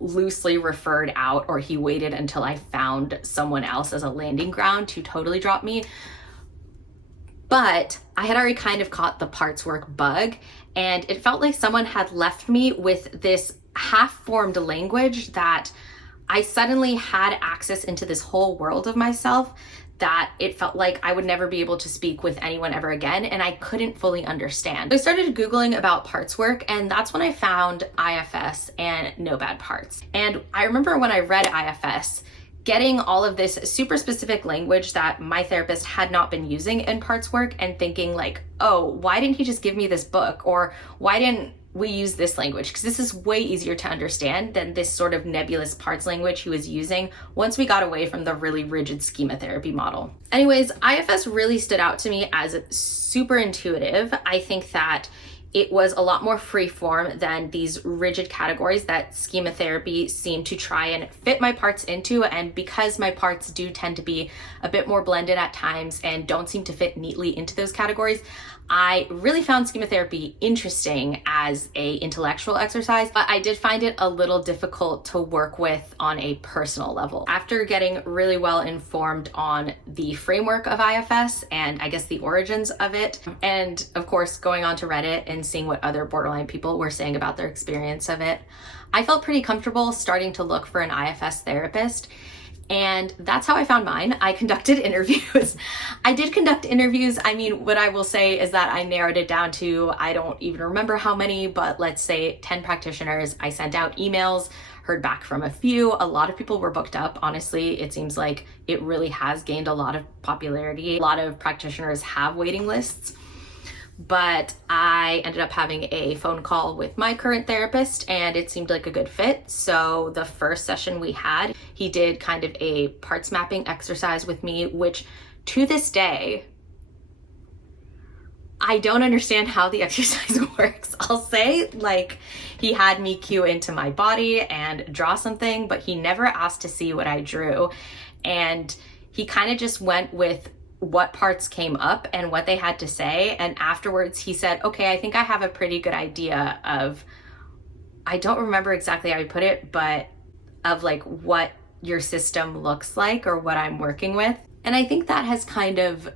loosely referred out, or he waited until I found someone else as a landing ground to totally drop me. But I had already kind of caught the parts work bug, and it felt like someone had left me with this half-formed language that I suddenly had access into this whole world of myself that it felt like I would never be able to speak with anyone ever again, and I couldn't fully understand. I started Googling about parts work, and that's when I found IFS and No Bad Parts. And I remember when I read IFS, getting all of this super specific language that my therapist had not been using in parts work and thinking like, oh, why didn't he just give me this book? Or why didn't we use this language? Because this is way easier to understand than this sort of nebulous parts language he was using once we got away from the really rigid schema therapy model. Anyways, IFS really stood out to me as super intuitive. I think that it was a lot more freeform than these rigid categories that schema therapy seemed to try and fit my parts into. And because my parts do tend to be a bit more blended at times and don't seem to fit neatly into those categories, I really found schema therapy interesting as a intellectual exercise, but I did find it a little difficult to work with on a personal level. After getting really well informed on the framework of IFS and I guess the origins of it, and of course going on to Reddit and seeing what other borderline people were saying about their experience of it, I felt pretty comfortable starting to look for an IFS therapist. And that's how I found mine. I conducted interviews. I did conduct interviews. I mean, what I will say is that I narrowed it down to, I don't even remember how many, but let's say 10 practitioners. I sent out emails, heard back from a few. A lot of people were booked up. Honestly, it seems like it really has gained a lot of popularity. A lot of practitioners have waiting lists. But I ended up having a phone call with my current therapist, and it seemed like a good fit. So the first session we had, he did kind of a parts mapping exercise with me, which to this day, I don't understand how the exercise works. I'll say, like, he had me cue into my body and draw something, but he never asked to see what I drew. And he kind of just went with what parts came up and what they had to say. And afterwards he said, okay, I think I have a pretty good idea of, I don't remember exactly how he put it, but of like what your system looks like or what I'm working with. And I think that has kind of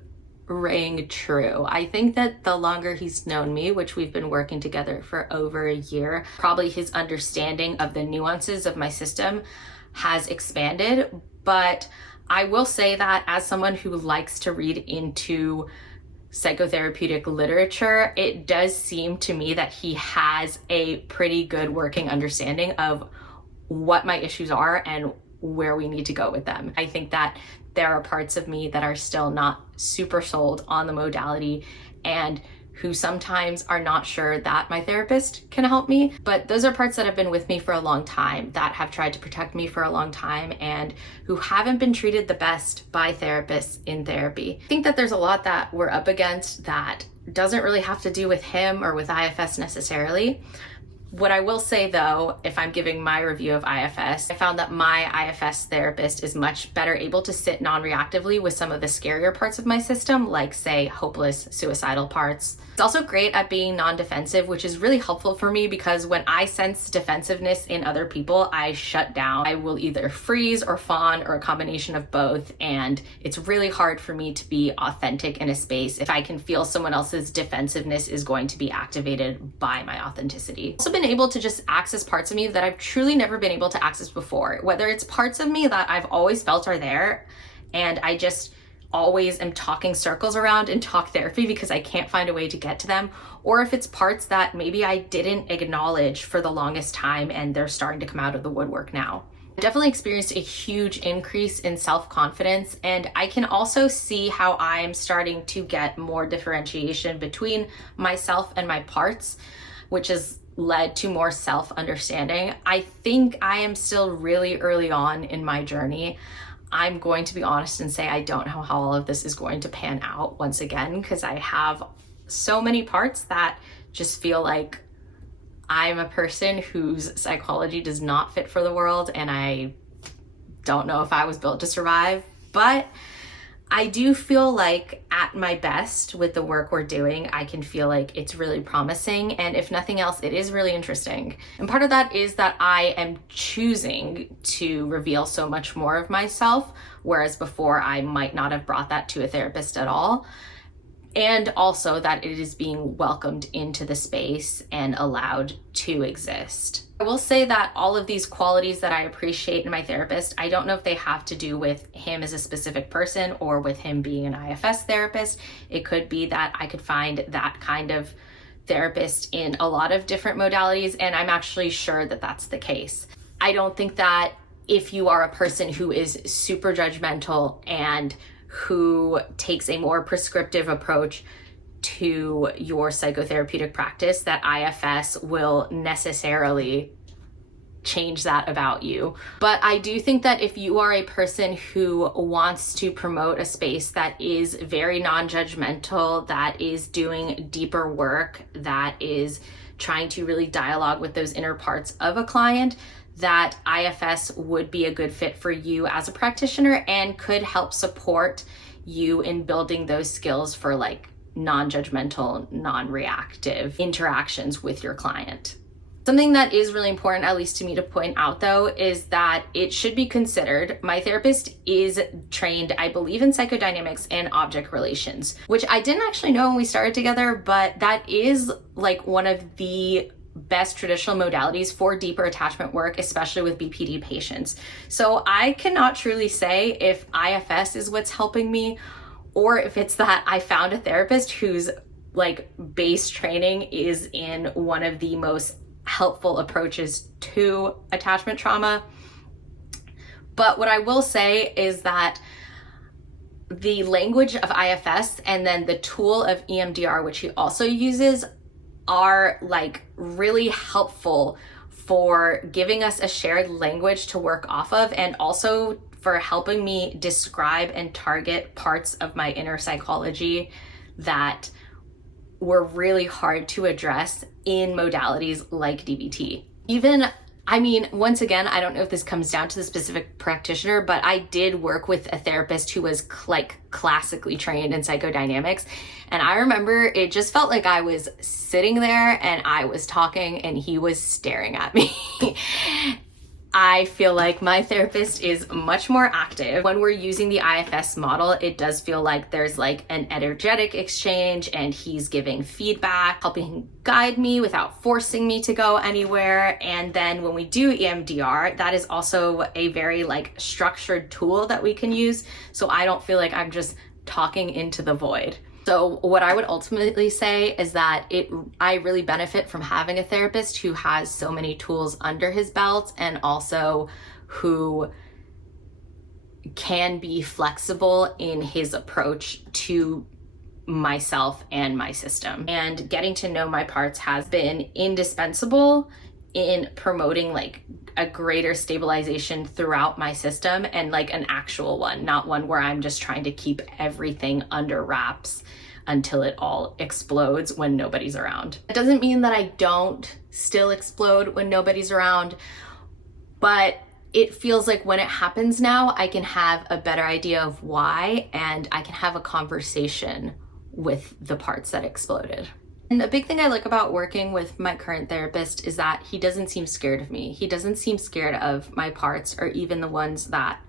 rang true. I think that the longer he's known me, which we've been working together for over a year, probably his understanding of the nuances of my system has expanded. But I will say that as someone who likes to read into psychotherapeutic literature, it does seem to me that he has a pretty good working understanding of what my issues are and where we need to go with them. I think that there are parts of me that are still not super sold on the modality and who sometimes are not sure that my therapist can help me. But those are parts that have been with me for a long time, that have tried to protect me for a long time, and who haven't been treated the best by therapists in therapy. I think that there's a lot that we're up against that doesn't really have to do with him or with IFS necessarily. What I will say though, if I'm giving my review of IFS, I found that my IFS therapist is much better able to sit non-reactively with some of the scarier parts of my system, like say hopeless, suicidal parts. It's also great at being non-defensive, which is really helpful for me because when I sense defensiveness in other people, I shut down. I will either freeze or fawn or a combination of both. And it's really hard for me to be authentic in a space if I can feel someone else's defensiveness is going to be activated by my authenticity. I've also been able to just access parts of me that I've truly never been able to access before, whether it's parts of me that I've always felt are there and I just always am talking circles around in talk therapy because I can't find a way to get to them, or if it's parts that maybe I didn't acknowledge for the longest time and they're starting to come out of the woodwork now. I definitely experienced a huge increase in self-confidence, and I can also see how I'm starting to get more differentiation between myself and my parts, which has led to more self-understanding. I think I am still really early on in my journey. I'm going to be honest and say I don't know how all of this is going to pan out once again, because I have so many parts that just feel like I'm a person whose psychology does not fit for the world, and I don't know if I was built to survive. But I do feel like at my best with the work we're doing, I can feel like it's really promising. And if nothing else, it is really interesting. And part of that is that I am choosing to reveal so much more of myself, whereas before I might not have brought that to a therapist at all. And also that it is being welcomed into the space and allowed to exist. I will say that all of these qualities that I appreciate in my therapist, I don't know if they have to do with him as a specific person or with him being an IFS therapist. It could be that I could find that kind of therapist in a lot of different modalities, and I'm actually sure that that's the case. I don't think that if you are a person who is super judgmental and who takes a more prescriptive approach to your psychotherapeutic practice, that IFS will necessarily change that about you. But I do think that if you are a person who wants to promote a space that is very non-judgmental, that is doing deeper work, that is trying to really dialogue with those inner parts of a client, that IFS would be a good fit for you as a practitioner and could help support you in building those skills for like non-judgmental, non-reactive interactions with your client. Something that is really important, at least to me, to point out though, is that it should be considered. My therapist is trained, I believe, in psychodynamics and object relations, which I didn't actually know when we started together, but that is like one of the best traditional modalities for deeper attachment work, especially with BPD patients. So I cannot truly say if IFS is what's helping me, or if it's that I found a therapist whose like base training is in one of the most helpful approaches to attachment trauma. But what I will say is that the language of IFS and then the tool of EMDR, which he also uses, are like really helpful for giving us a shared language to work off of, and also for helping me describe and target parts of my inner psychology that were really hard to address in modalities like DBT. Once again, I don't know if this comes down to the specific practitioner, but I did work with a therapist who was like classically trained in psychodynamics. And I remember it just felt like I was sitting there and I was talking and he was staring at me. I feel like my therapist is much more active. When we're using the IFS model, it does feel like there's like an energetic exchange and he's giving feedback, helping guide me without forcing me to go anywhere. And then when we do EMDR, that is also a very like structured tool that we can use. So I don't feel like I'm just talking into the void. So what I would ultimately say is that I really benefit from having a therapist who has so many tools under his belt and also who can be flexible in his approach to myself and my system. And getting to know my parts has been indispensable in promoting like a greater stabilization throughout my system, and like an actual one, not one where I'm just trying to keep everything under wraps until it all explodes when nobody's around. It doesn't mean that I don't still explode when nobody's around, but it feels like when it happens now, I can have a better idea of why, and I can have a conversation with the parts that exploded. And a big thing I like about working with my current therapist is that he doesn't seem scared of me. He doesn't seem scared of my parts, or even the ones that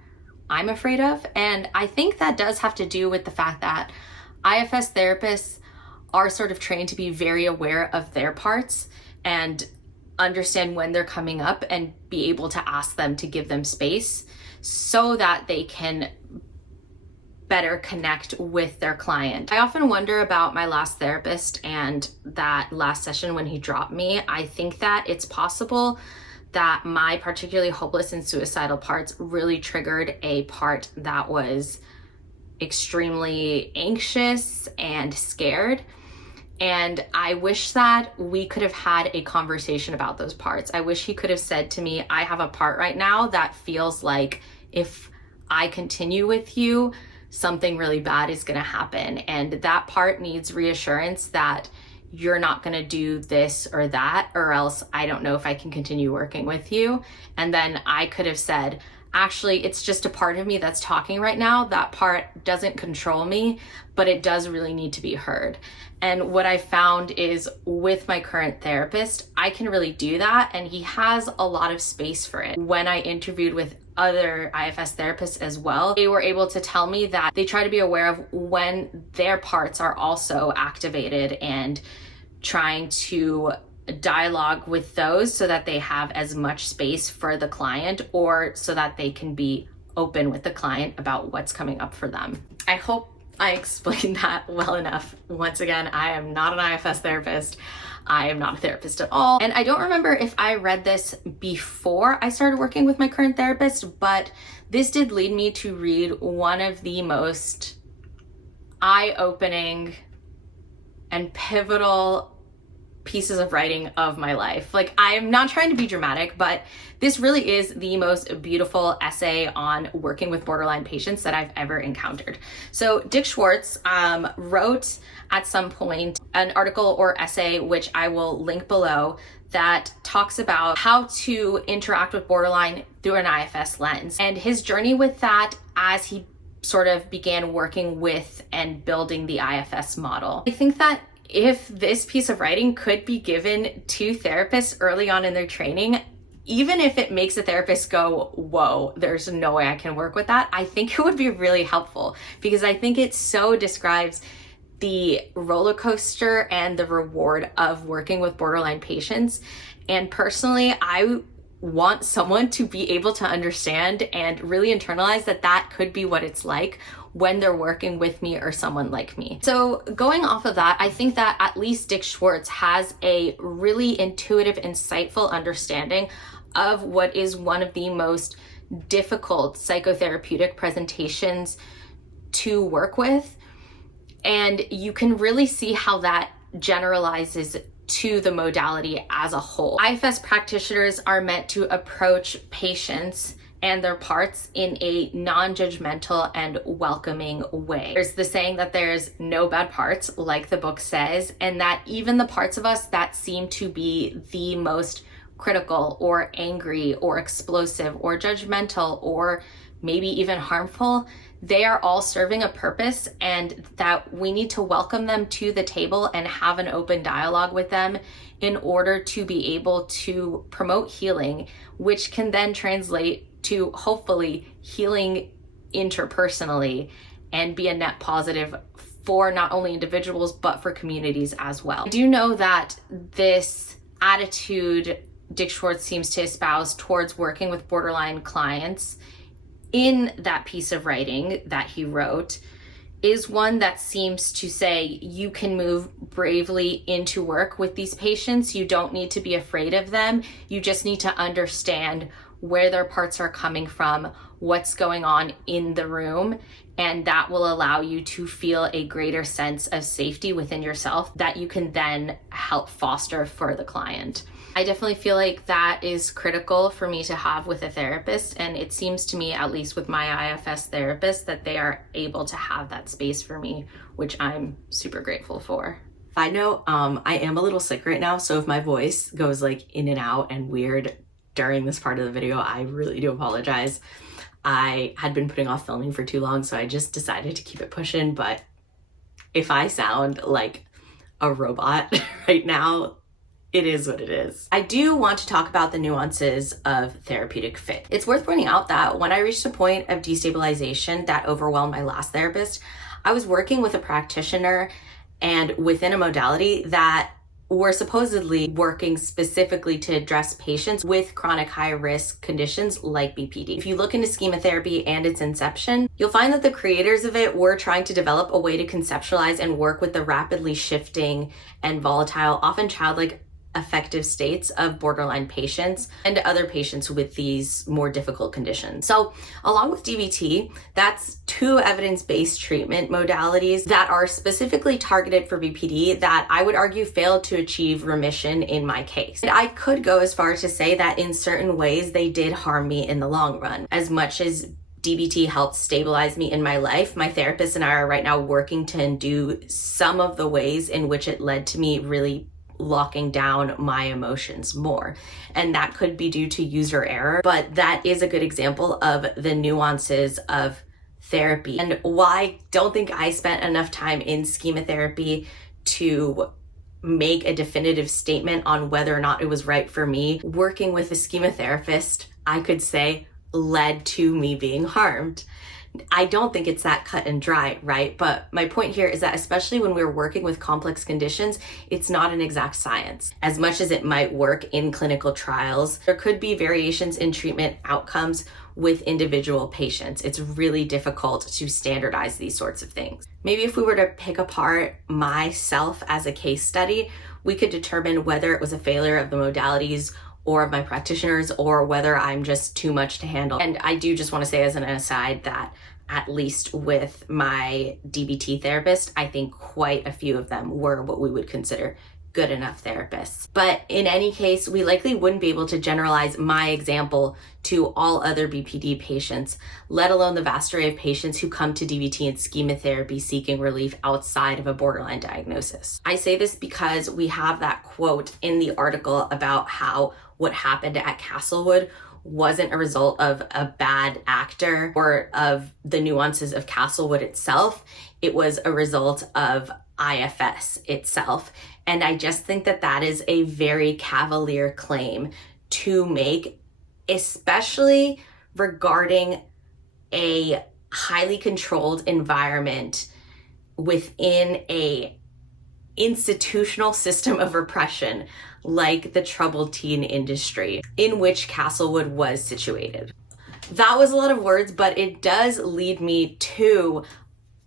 I'm afraid of. And I think that does have to do with the fact that IFS therapists are sort of trained to be very aware of their parts and understand when they're coming up and be able to ask them to give them space so that they can better connect with their client. I often wonder about my last therapist and that last session when he dropped me. I think that it's possible that my particularly hopeless and suicidal parts really triggered a part that was extremely anxious and scared. And I wish that we could have had a conversation about those parts. I wish he could have said to me, I have a part right now that feels like if I continue with you, something really bad is going to happen. And that part needs reassurance that you're not going to do this or that, or else I don't know if I can continue working with you. And then I could have said, actually, it's just a part of me that's talking right now. That part doesn't control me, but it does really need to be heard. And what I found is with my current therapist, I can really do that, and he has a lot of space for it. When I interviewed with other IFS therapists as well, they were able to tell me that they try to be aware of when their parts are also activated and trying to dialogue with those so that they have as much space for the client, or so that they can be open with the client about what's coming up for them. I hope I explained that well enough. Once again, I am not an IFS therapist. I am not a therapist at all. And I don't remember if I read this before I started working with my current therapist, but this did lead me to read one of the most eye-opening and pivotal pieces of writing of my life. Like, I am not trying to be dramatic, but this really is the most beautiful essay on working with borderline patients that I've ever encountered. So Dick Schwartz wrote at some point an article or essay, which I will link below, that talks about how to interact with borderline through an IFS lens, and his journey with that as he sort of began working with and building the IFS model. I think that if this piece of writing could be given to therapists early on in their training, even if it makes a therapist go, whoa, there's no way I can work with that, I think it would be really helpful, because I think it so describes the roller coaster and the reward of working with borderline patients. And personally, I want someone to be able to understand and really internalize that that could be what it's like when they're working with me or someone like me. So going off of that, I think that at least Dick Schwartz has a really intuitive, insightful understanding of what is one of the most difficult psychotherapeutic presentations to work with. And you can really see how that generalizes to the modality as a whole. IFS practitioners are meant to approach patients and their parts in a non-judgmental and welcoming way. There's the saying that there's no bad parts, like the book says, and that even the parts of us that seem to be the most critical or angry or explosive or judgmental or maybe even harmful, they are all serving a purpose, and that we need to welcome them to the table and have an open dialogue with them in order to be able to promote healing, which can then translate to hopefully healing interpersonally and be a net positive for not only individuals but for communities as well. I do know that this attitude Dick Schwartz seems to espouse towards working with borderline clients in that piece of writing that he wrote is one that seems to say you can move bravely into work with these patients. You don't need to be afraid of them. You just need to understand where their parts are coming from, what's going on in the room, and that will allow you to feel a greater sense of safety within yourself that you can then help foster for the client. I definitely feel like that is critical for me to have with a therapist, and it seems to me, at least with my IFS therapist, that they are able to have that space for me, which I'm super grateful for. I know I am a little sick right now, so if my voice goes like in and out and weird during this part of the video, I really do apologize. I had been putting off filming for too long, so I just decided to keep it pushing, but if I sound like a robot right now, it is what it is. I do want to talk about the nuances of therapeutic fit. It's worth pointing out that when I reached a point of destabilization that overwhelmed my last therapist, I was working with a practitioner and within a modality that were supposedly working specifically to address patients with chronic high-risk conditions like BPD. If you look into schema therapy and its inception, you'll find that the creators of it were trying to develop a way to conceptualize and work with the rapidly shifting and volatile, often childlike affective states of borderline patients and other patients with these more difficult conditions. So along with DBT, that's two evidence-based treatment modalities that are specifically targeted for BPD that I would argue failed to achieve remission in my case. And I could go as far as to say that in certain ways they did harm me in the long run. As much as DBT helped stabilize me in my life, my therapist and I are right now working to undo some of the ways in which it led to me really locking down my emotions more. And that could be due to user error, but that is a good example of the nuances of therapy. And while I don't think I spent enough time in schema therapy to make a definitive statement on whether or not it was right for me, working with a schema therapist, I could say, led to me being harmed. I don't think it's that cut and dry, right? But my point here is that especially when we're working with complex conditions, it's not an exact science. As much as it might work in clinical trials, there could be variations in treatment outcomes with individual patients. It's really difficult to standardize these sorts of things. Maybe if we were to pick apart myself as a case study, we could determine whether it was a failure of the modalities or of my practitioners, or whether I'm just too much to handle. And I do just want to say as an aside that at least with my DBT therapist, I think quite a few of them were what we would consider good enough therapists. But in any case, we likely wouldn't be able to generalize my example to all other BPD patients, let alone the vast array of patients who come to DBT and schema therapy seeking relief outside of a borderline diagnosis. I say this because we have that quote in the article about how what happened at Castlewood wasn't a result of a bad actor or of the nuances of Castlewood itself. It was a result of IFS itself. And I just think that that is a very cavalier claim to make, especially regarding a highly controlled environment within a institutional system of repression like the troubled teen industry in which Castlewood was situated. That was a lot of words, but it does lead me to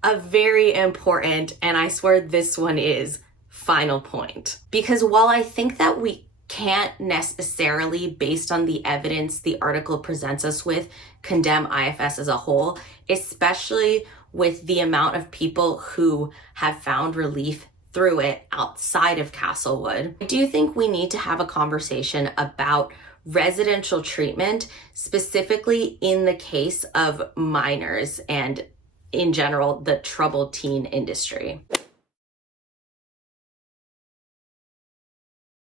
a very important, and I swear this one is, final point. Because while I think that we can't necessarily, based on the evidence the article presents us with, condemn IFS as a whole, especially with the amount of people who have found relief through it outside of Castlewood, I do think we need to have a conversation about residential treatment, specifically in the case of minors and in general, the troubled teen industry.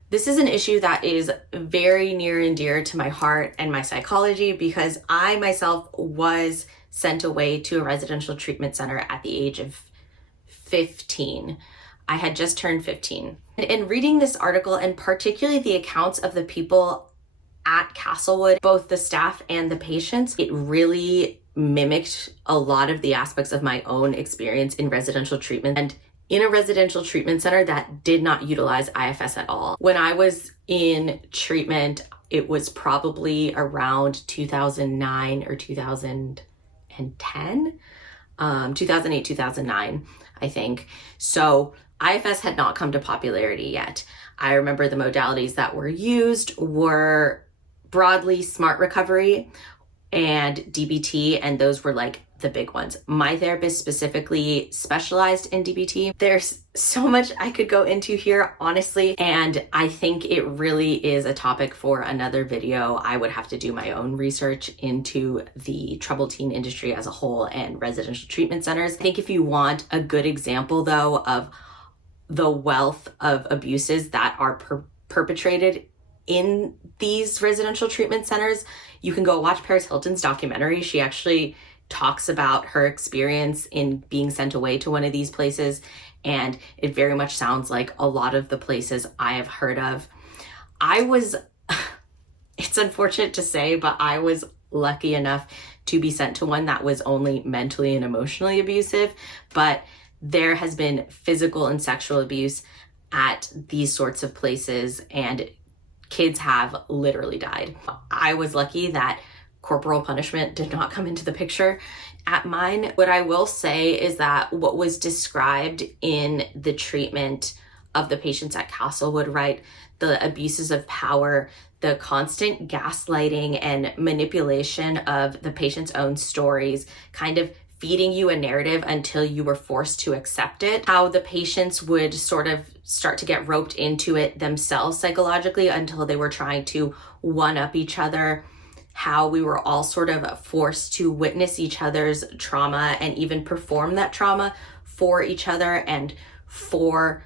This is an issue that is very near and dear to my heart and my psychology because I myself was sent away to a residential treatment center at the age of 15. I had just turned 15. And in reading this article, and particularly the accounts of the people at Castlewood, both the staff and the patients, it really mimicked a lot of the aspects of my own experience in residential treatment and in a residential treatment center that did not utilize IFS at all. When I was in treatment, it was probably around 2009 or 2010, 2008, 2009, I think. So IFS had not come to popularity yet. I remember the modalities that were used were broadly smart recovery and DBT, and those were like the big ones. My therapist specifically specialized in DBT. There's so much I could go into here, honestly, and I think it really is a topic for another video. I would have to do my own research into the troubled teen industry as a whole and residential treatment centers. I think if you want a good example, though, of the wealth of abuses that are perpetrated in these residential treatment centers, you can go watch Paris Hilton's documentary. She actually talks about her experience in being sent away to one of these places, and it very much sounds like a lot of the places I have heard of. It's unfortunate to say, but I was lucky enough to be sent to one that was only mentally and emotionally abusive, but there has been physical and sexual abuse at these sorts of places, and kids have literally died. I was lucky that corporal punishment did not come into the picture at mine. What I will say is that what was described in the treatment of the patients at Castlewood, right, the abuses of power, the constant gaslighting and manipulation of the patient's own stories, kind of feeding you a narrative until you were forced to accept it, how the patients would sort of start to get roped into it themselves psychologically until they were trying to one-up each other, how we were all sort of forced to witness each other's trauma and even perform that trauma for each other and for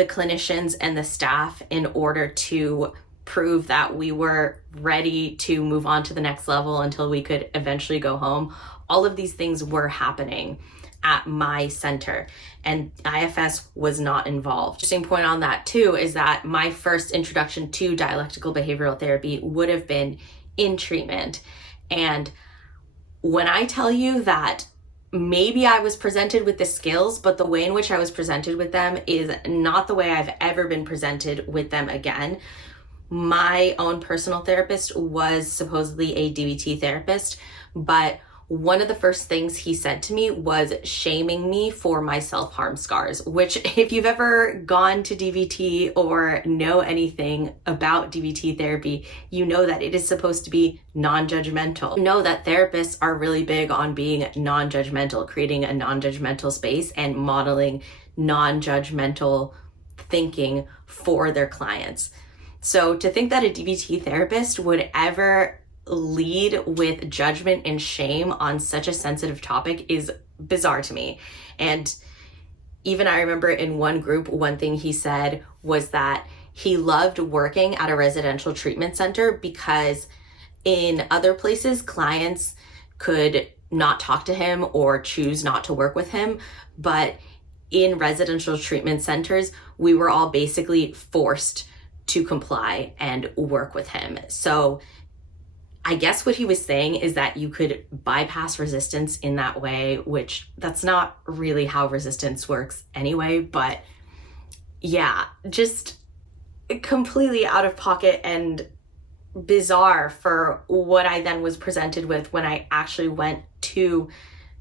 the clinicians and the staff in order to prove that we were ready to move on to the next level until we could eventually go home. All of these things were happening at my center, and IFS was not involved. Interesting point on that too is that my first introduction to dialectical behavioral therapy would have been in treatment. And when I tell you that maybe I was presented with the skills, but the way in which I was presented with them is not the way I've ever been presented with them again. My own personal therapist was supposedly a DBT therapist, but one of the first things he said to me was shaming me for my self-harm scars, which if you've ever gone to DBT or know anything about DBT therapy, you know that it is supposed to be non-judgmental. You know that therapists are really big on being non-judgmental, creating a non-judgmental space and modeling non-judgmental thinking for their clients. So to think that a DBT therapist would ever lead with judgment and shame on such a sensitive topic is bizarre to me. And even I remember in one group, one thing he said was that he loved working at a residential treatment center because in other places, clients could not talk to him or choose not to work with him. But in residential treatment centers, we were all basically forced to comply and work with him. So I guess what he was saying is that you could bypass resistance in that way, which that's not really how resistance works anyway. But yeah, just completely out of pocket and bizarre for what I then was presented with when I actually went to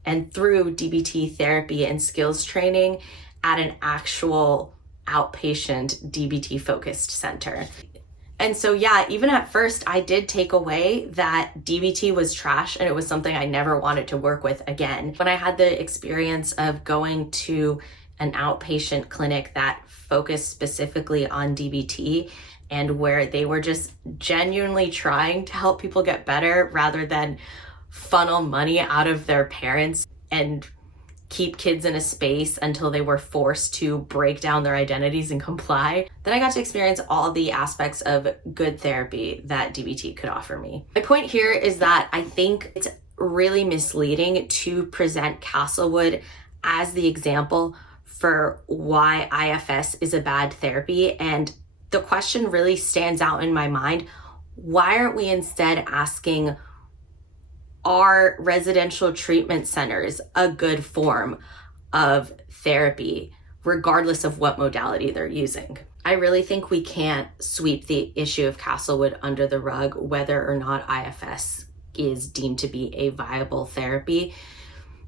and through DBT therapy and skills training at an actual outpatient DBT focused center. And so yeah, even at first I did take away that DBT was trash and it was something I never wanted to work with again. When I had the experience of going to an outpatient clinic that focused specifically on DBT and where they were just genuinely trying to help people get better rather than funnel money out of their parents and keep kids in a space until they were forced to break down their identities and comply, then I got to experience all the aspects of good therapy that DBT could offer me. My point here is that I think it's really misleading to present Castlewood as the example for why IFS is a bad therapy. And the question really stands out in my mind. Why aren't we instead asking, are residential treatment centers a good form of therapy, regardless of what modality they're using? I really think we can't sweep the issue of Castlewood under the rug, whether or not IFS is deemed to be a viable therapy.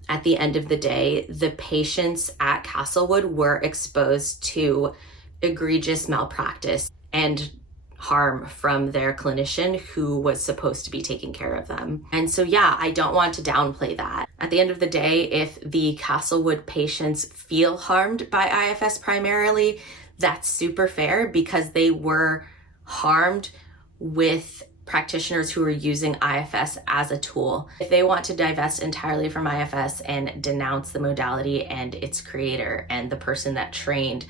At the end of the day, the patients at Castlewood were exposed to egregious malpractice and harm from their clinician who was supposed to be taking care of them. And so yeah, I don't want to downplay that. At the end of the day, if the Castlewood patients feel harmed by IFS primarily, that's super fair because they were harmed with practitioners who are using IFS as a tool. If they want to divest entirely from IFS and denounce the modality and its creator and the person that trained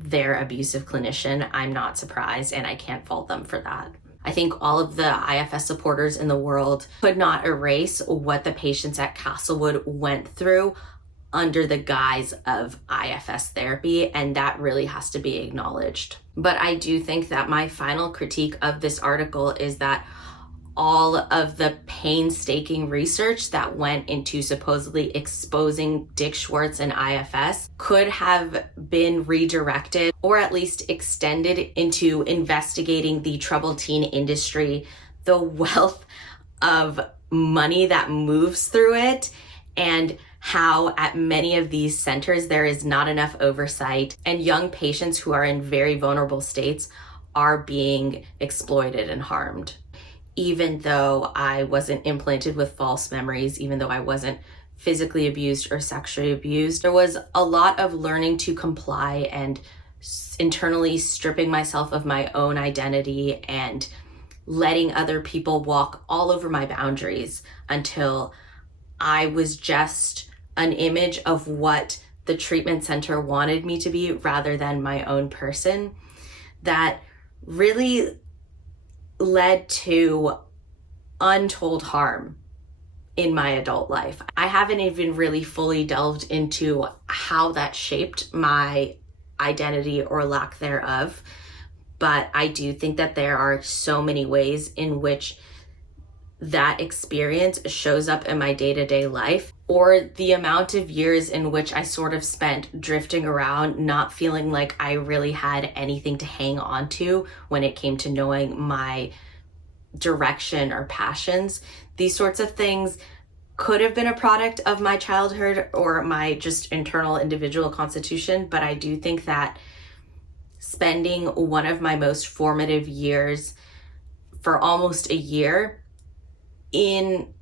their abusive clinician, I'm not surprised and I can't fault them for that. I think all of the IFS supporters in the world could not erase what the patients at Castlewood went through under the guise of IFS therapy, and that really has to be acknowledged. But I do think that my final critique of this article is that all of the painstaking research that went into supposedly exposing Dick Schwartz and IFS could have been redirected or at least extended into investigating the troubled teen industry, the wealth of money that moves through it, and how at many of these centers there is not enough oversight and young patients who are in very vulnerable states are being exploited and harmed. Even though I wasn't implanted with false memories, even though I wasn't physically abused or sexually abused, there was a lot of learning to comply and internally stripping myself of my own identity and letting other people walk all over my boundaries until I was just an image of what the treatment center wanted me to be rather than my own person, that really led to untold harm in my adult life. I haven't even really fully delved into how that shaped my identity or lack thereof, but I do think that there are so many ways in which that experience shows up in my day-to-day life, or the amount of years in which I sort of spent drifting around, not feeling like I really had anything to hang on to when it came to knowing my direction or passions. These sorts of things could have been a product of my childhood or my just internal individual constitution, but I do think that spending one of my most formative years for almost a year in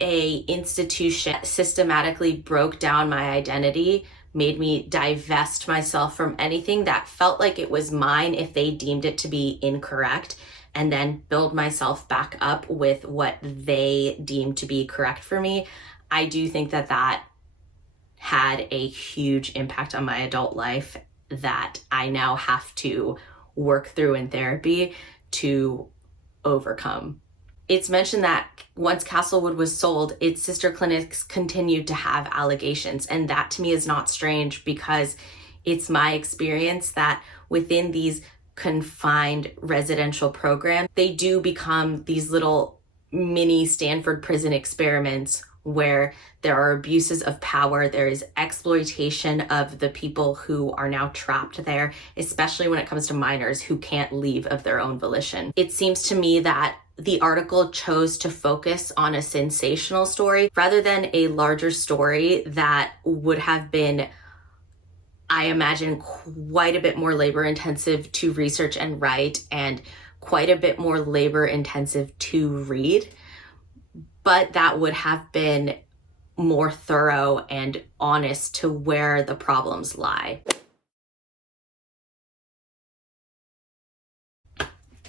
a institution systematically broke down my identity, made me divest myself from anything that felt like it was mine if they deemed it to be incorrect, and then build myself back up with what they deemed to be correct for me. I do think that that had a huge impact on my adult life that I now have to work through in therapy to overcome. It's mentioned that once Castlewood was sold, its sister clinics continued to have allegations. And that to me is not strange, because it's my experience that within these confined residential programs, they do become these little mini Stanford prison experiments where there are abuses of power, there is exploitation of the people who are now trapped there, especially when it comes to minors who can't leave of their own volition. It seems to me that the article chose to focus on a sensational story rather than a larger story that would have been, I imagine, quite a bit more labor intensive to research and write, and quite a bit more labor intensive to read, but that would have been more thorough and honest to where the problems lie.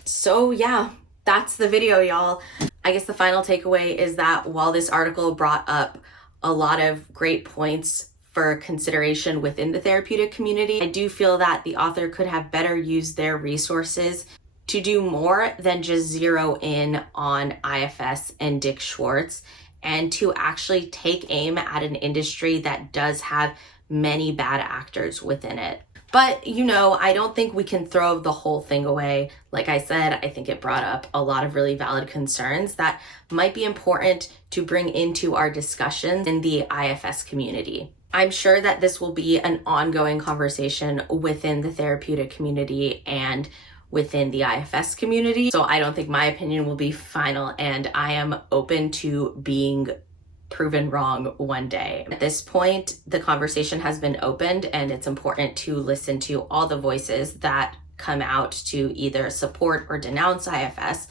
So yeah, that's the video, y'all. I guess the final takeaway is that while this article brought up a lot of great points for consideration within the therapeutic community, I do feel that the author could have better used their resources to do more than just zero in on IFS and Dick Schwartz, and to actually take aim at an industry that does have many bad actors within it. But, you know, I don't think we can throw the whole thing away. Like I said, I think it brought up a lot of really valid concerns that might be important to bring into our discussions in the IFS community. I'm sure that this will be an ongoing conversation within the therapeutic community and within the IFS community. So I don't think my opinion will be final, and I am open to being proven wrong one day. At this point, the conversation has been opened, and it's important to listen to all the voices that come out to either support or denounce IFS.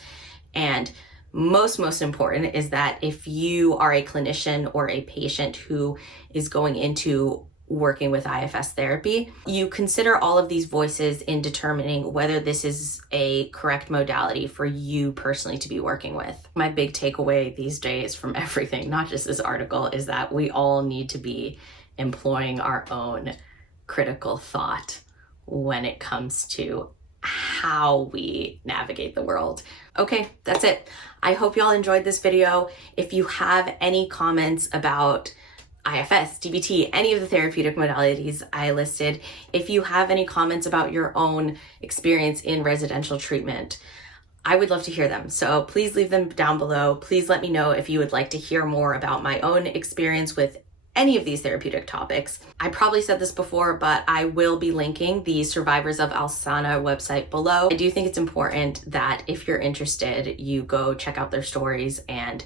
And most important is that if you are a clinician or a patient who is going into working with IFS therapy, you consider all of these voices in determining whether this is a correct modality for you personally to be working with. My big takeaway these days from everything, not just this article, is that we all need to be employing our own critical thought when it comes to how we navigate the world. Okay, that's it. I hope y'all enjoyed this video. If you have any comments about IFS, DBT, any of the therapeutic modalities I listed, if you have any comments about your own experience in residential treatment, I would love to hear them. So please leave them down below. Please let me know if you would like to hear more about my own experience with any of these therapeutic topics. I probably said this before, but I will be linking the Survivors of Alsana website below. I do think it's important that if you're interested, you go check out their stories and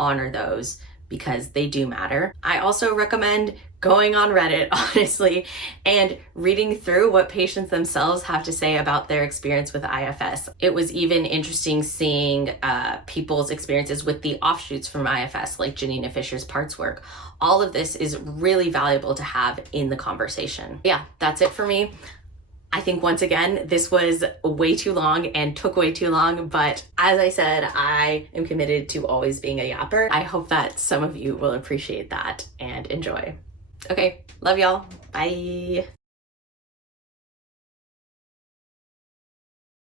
honor those, because they do matter. I also recommend going on Reddit, honestly, and reading through what patients themselves have to say about their experience with IFS. It was even interesting seeing people's experiences with the offshoots from IFS, like Janina Fisher's parts work. All of this is really valuable to have in the conversation. Yeah, that's it for me. I think once again, this was way too long and took way too long, but as I said, I am committed to always being a yapper. I hope that some of you will appreciate that and enjoy. Okay, love y'all. Bye.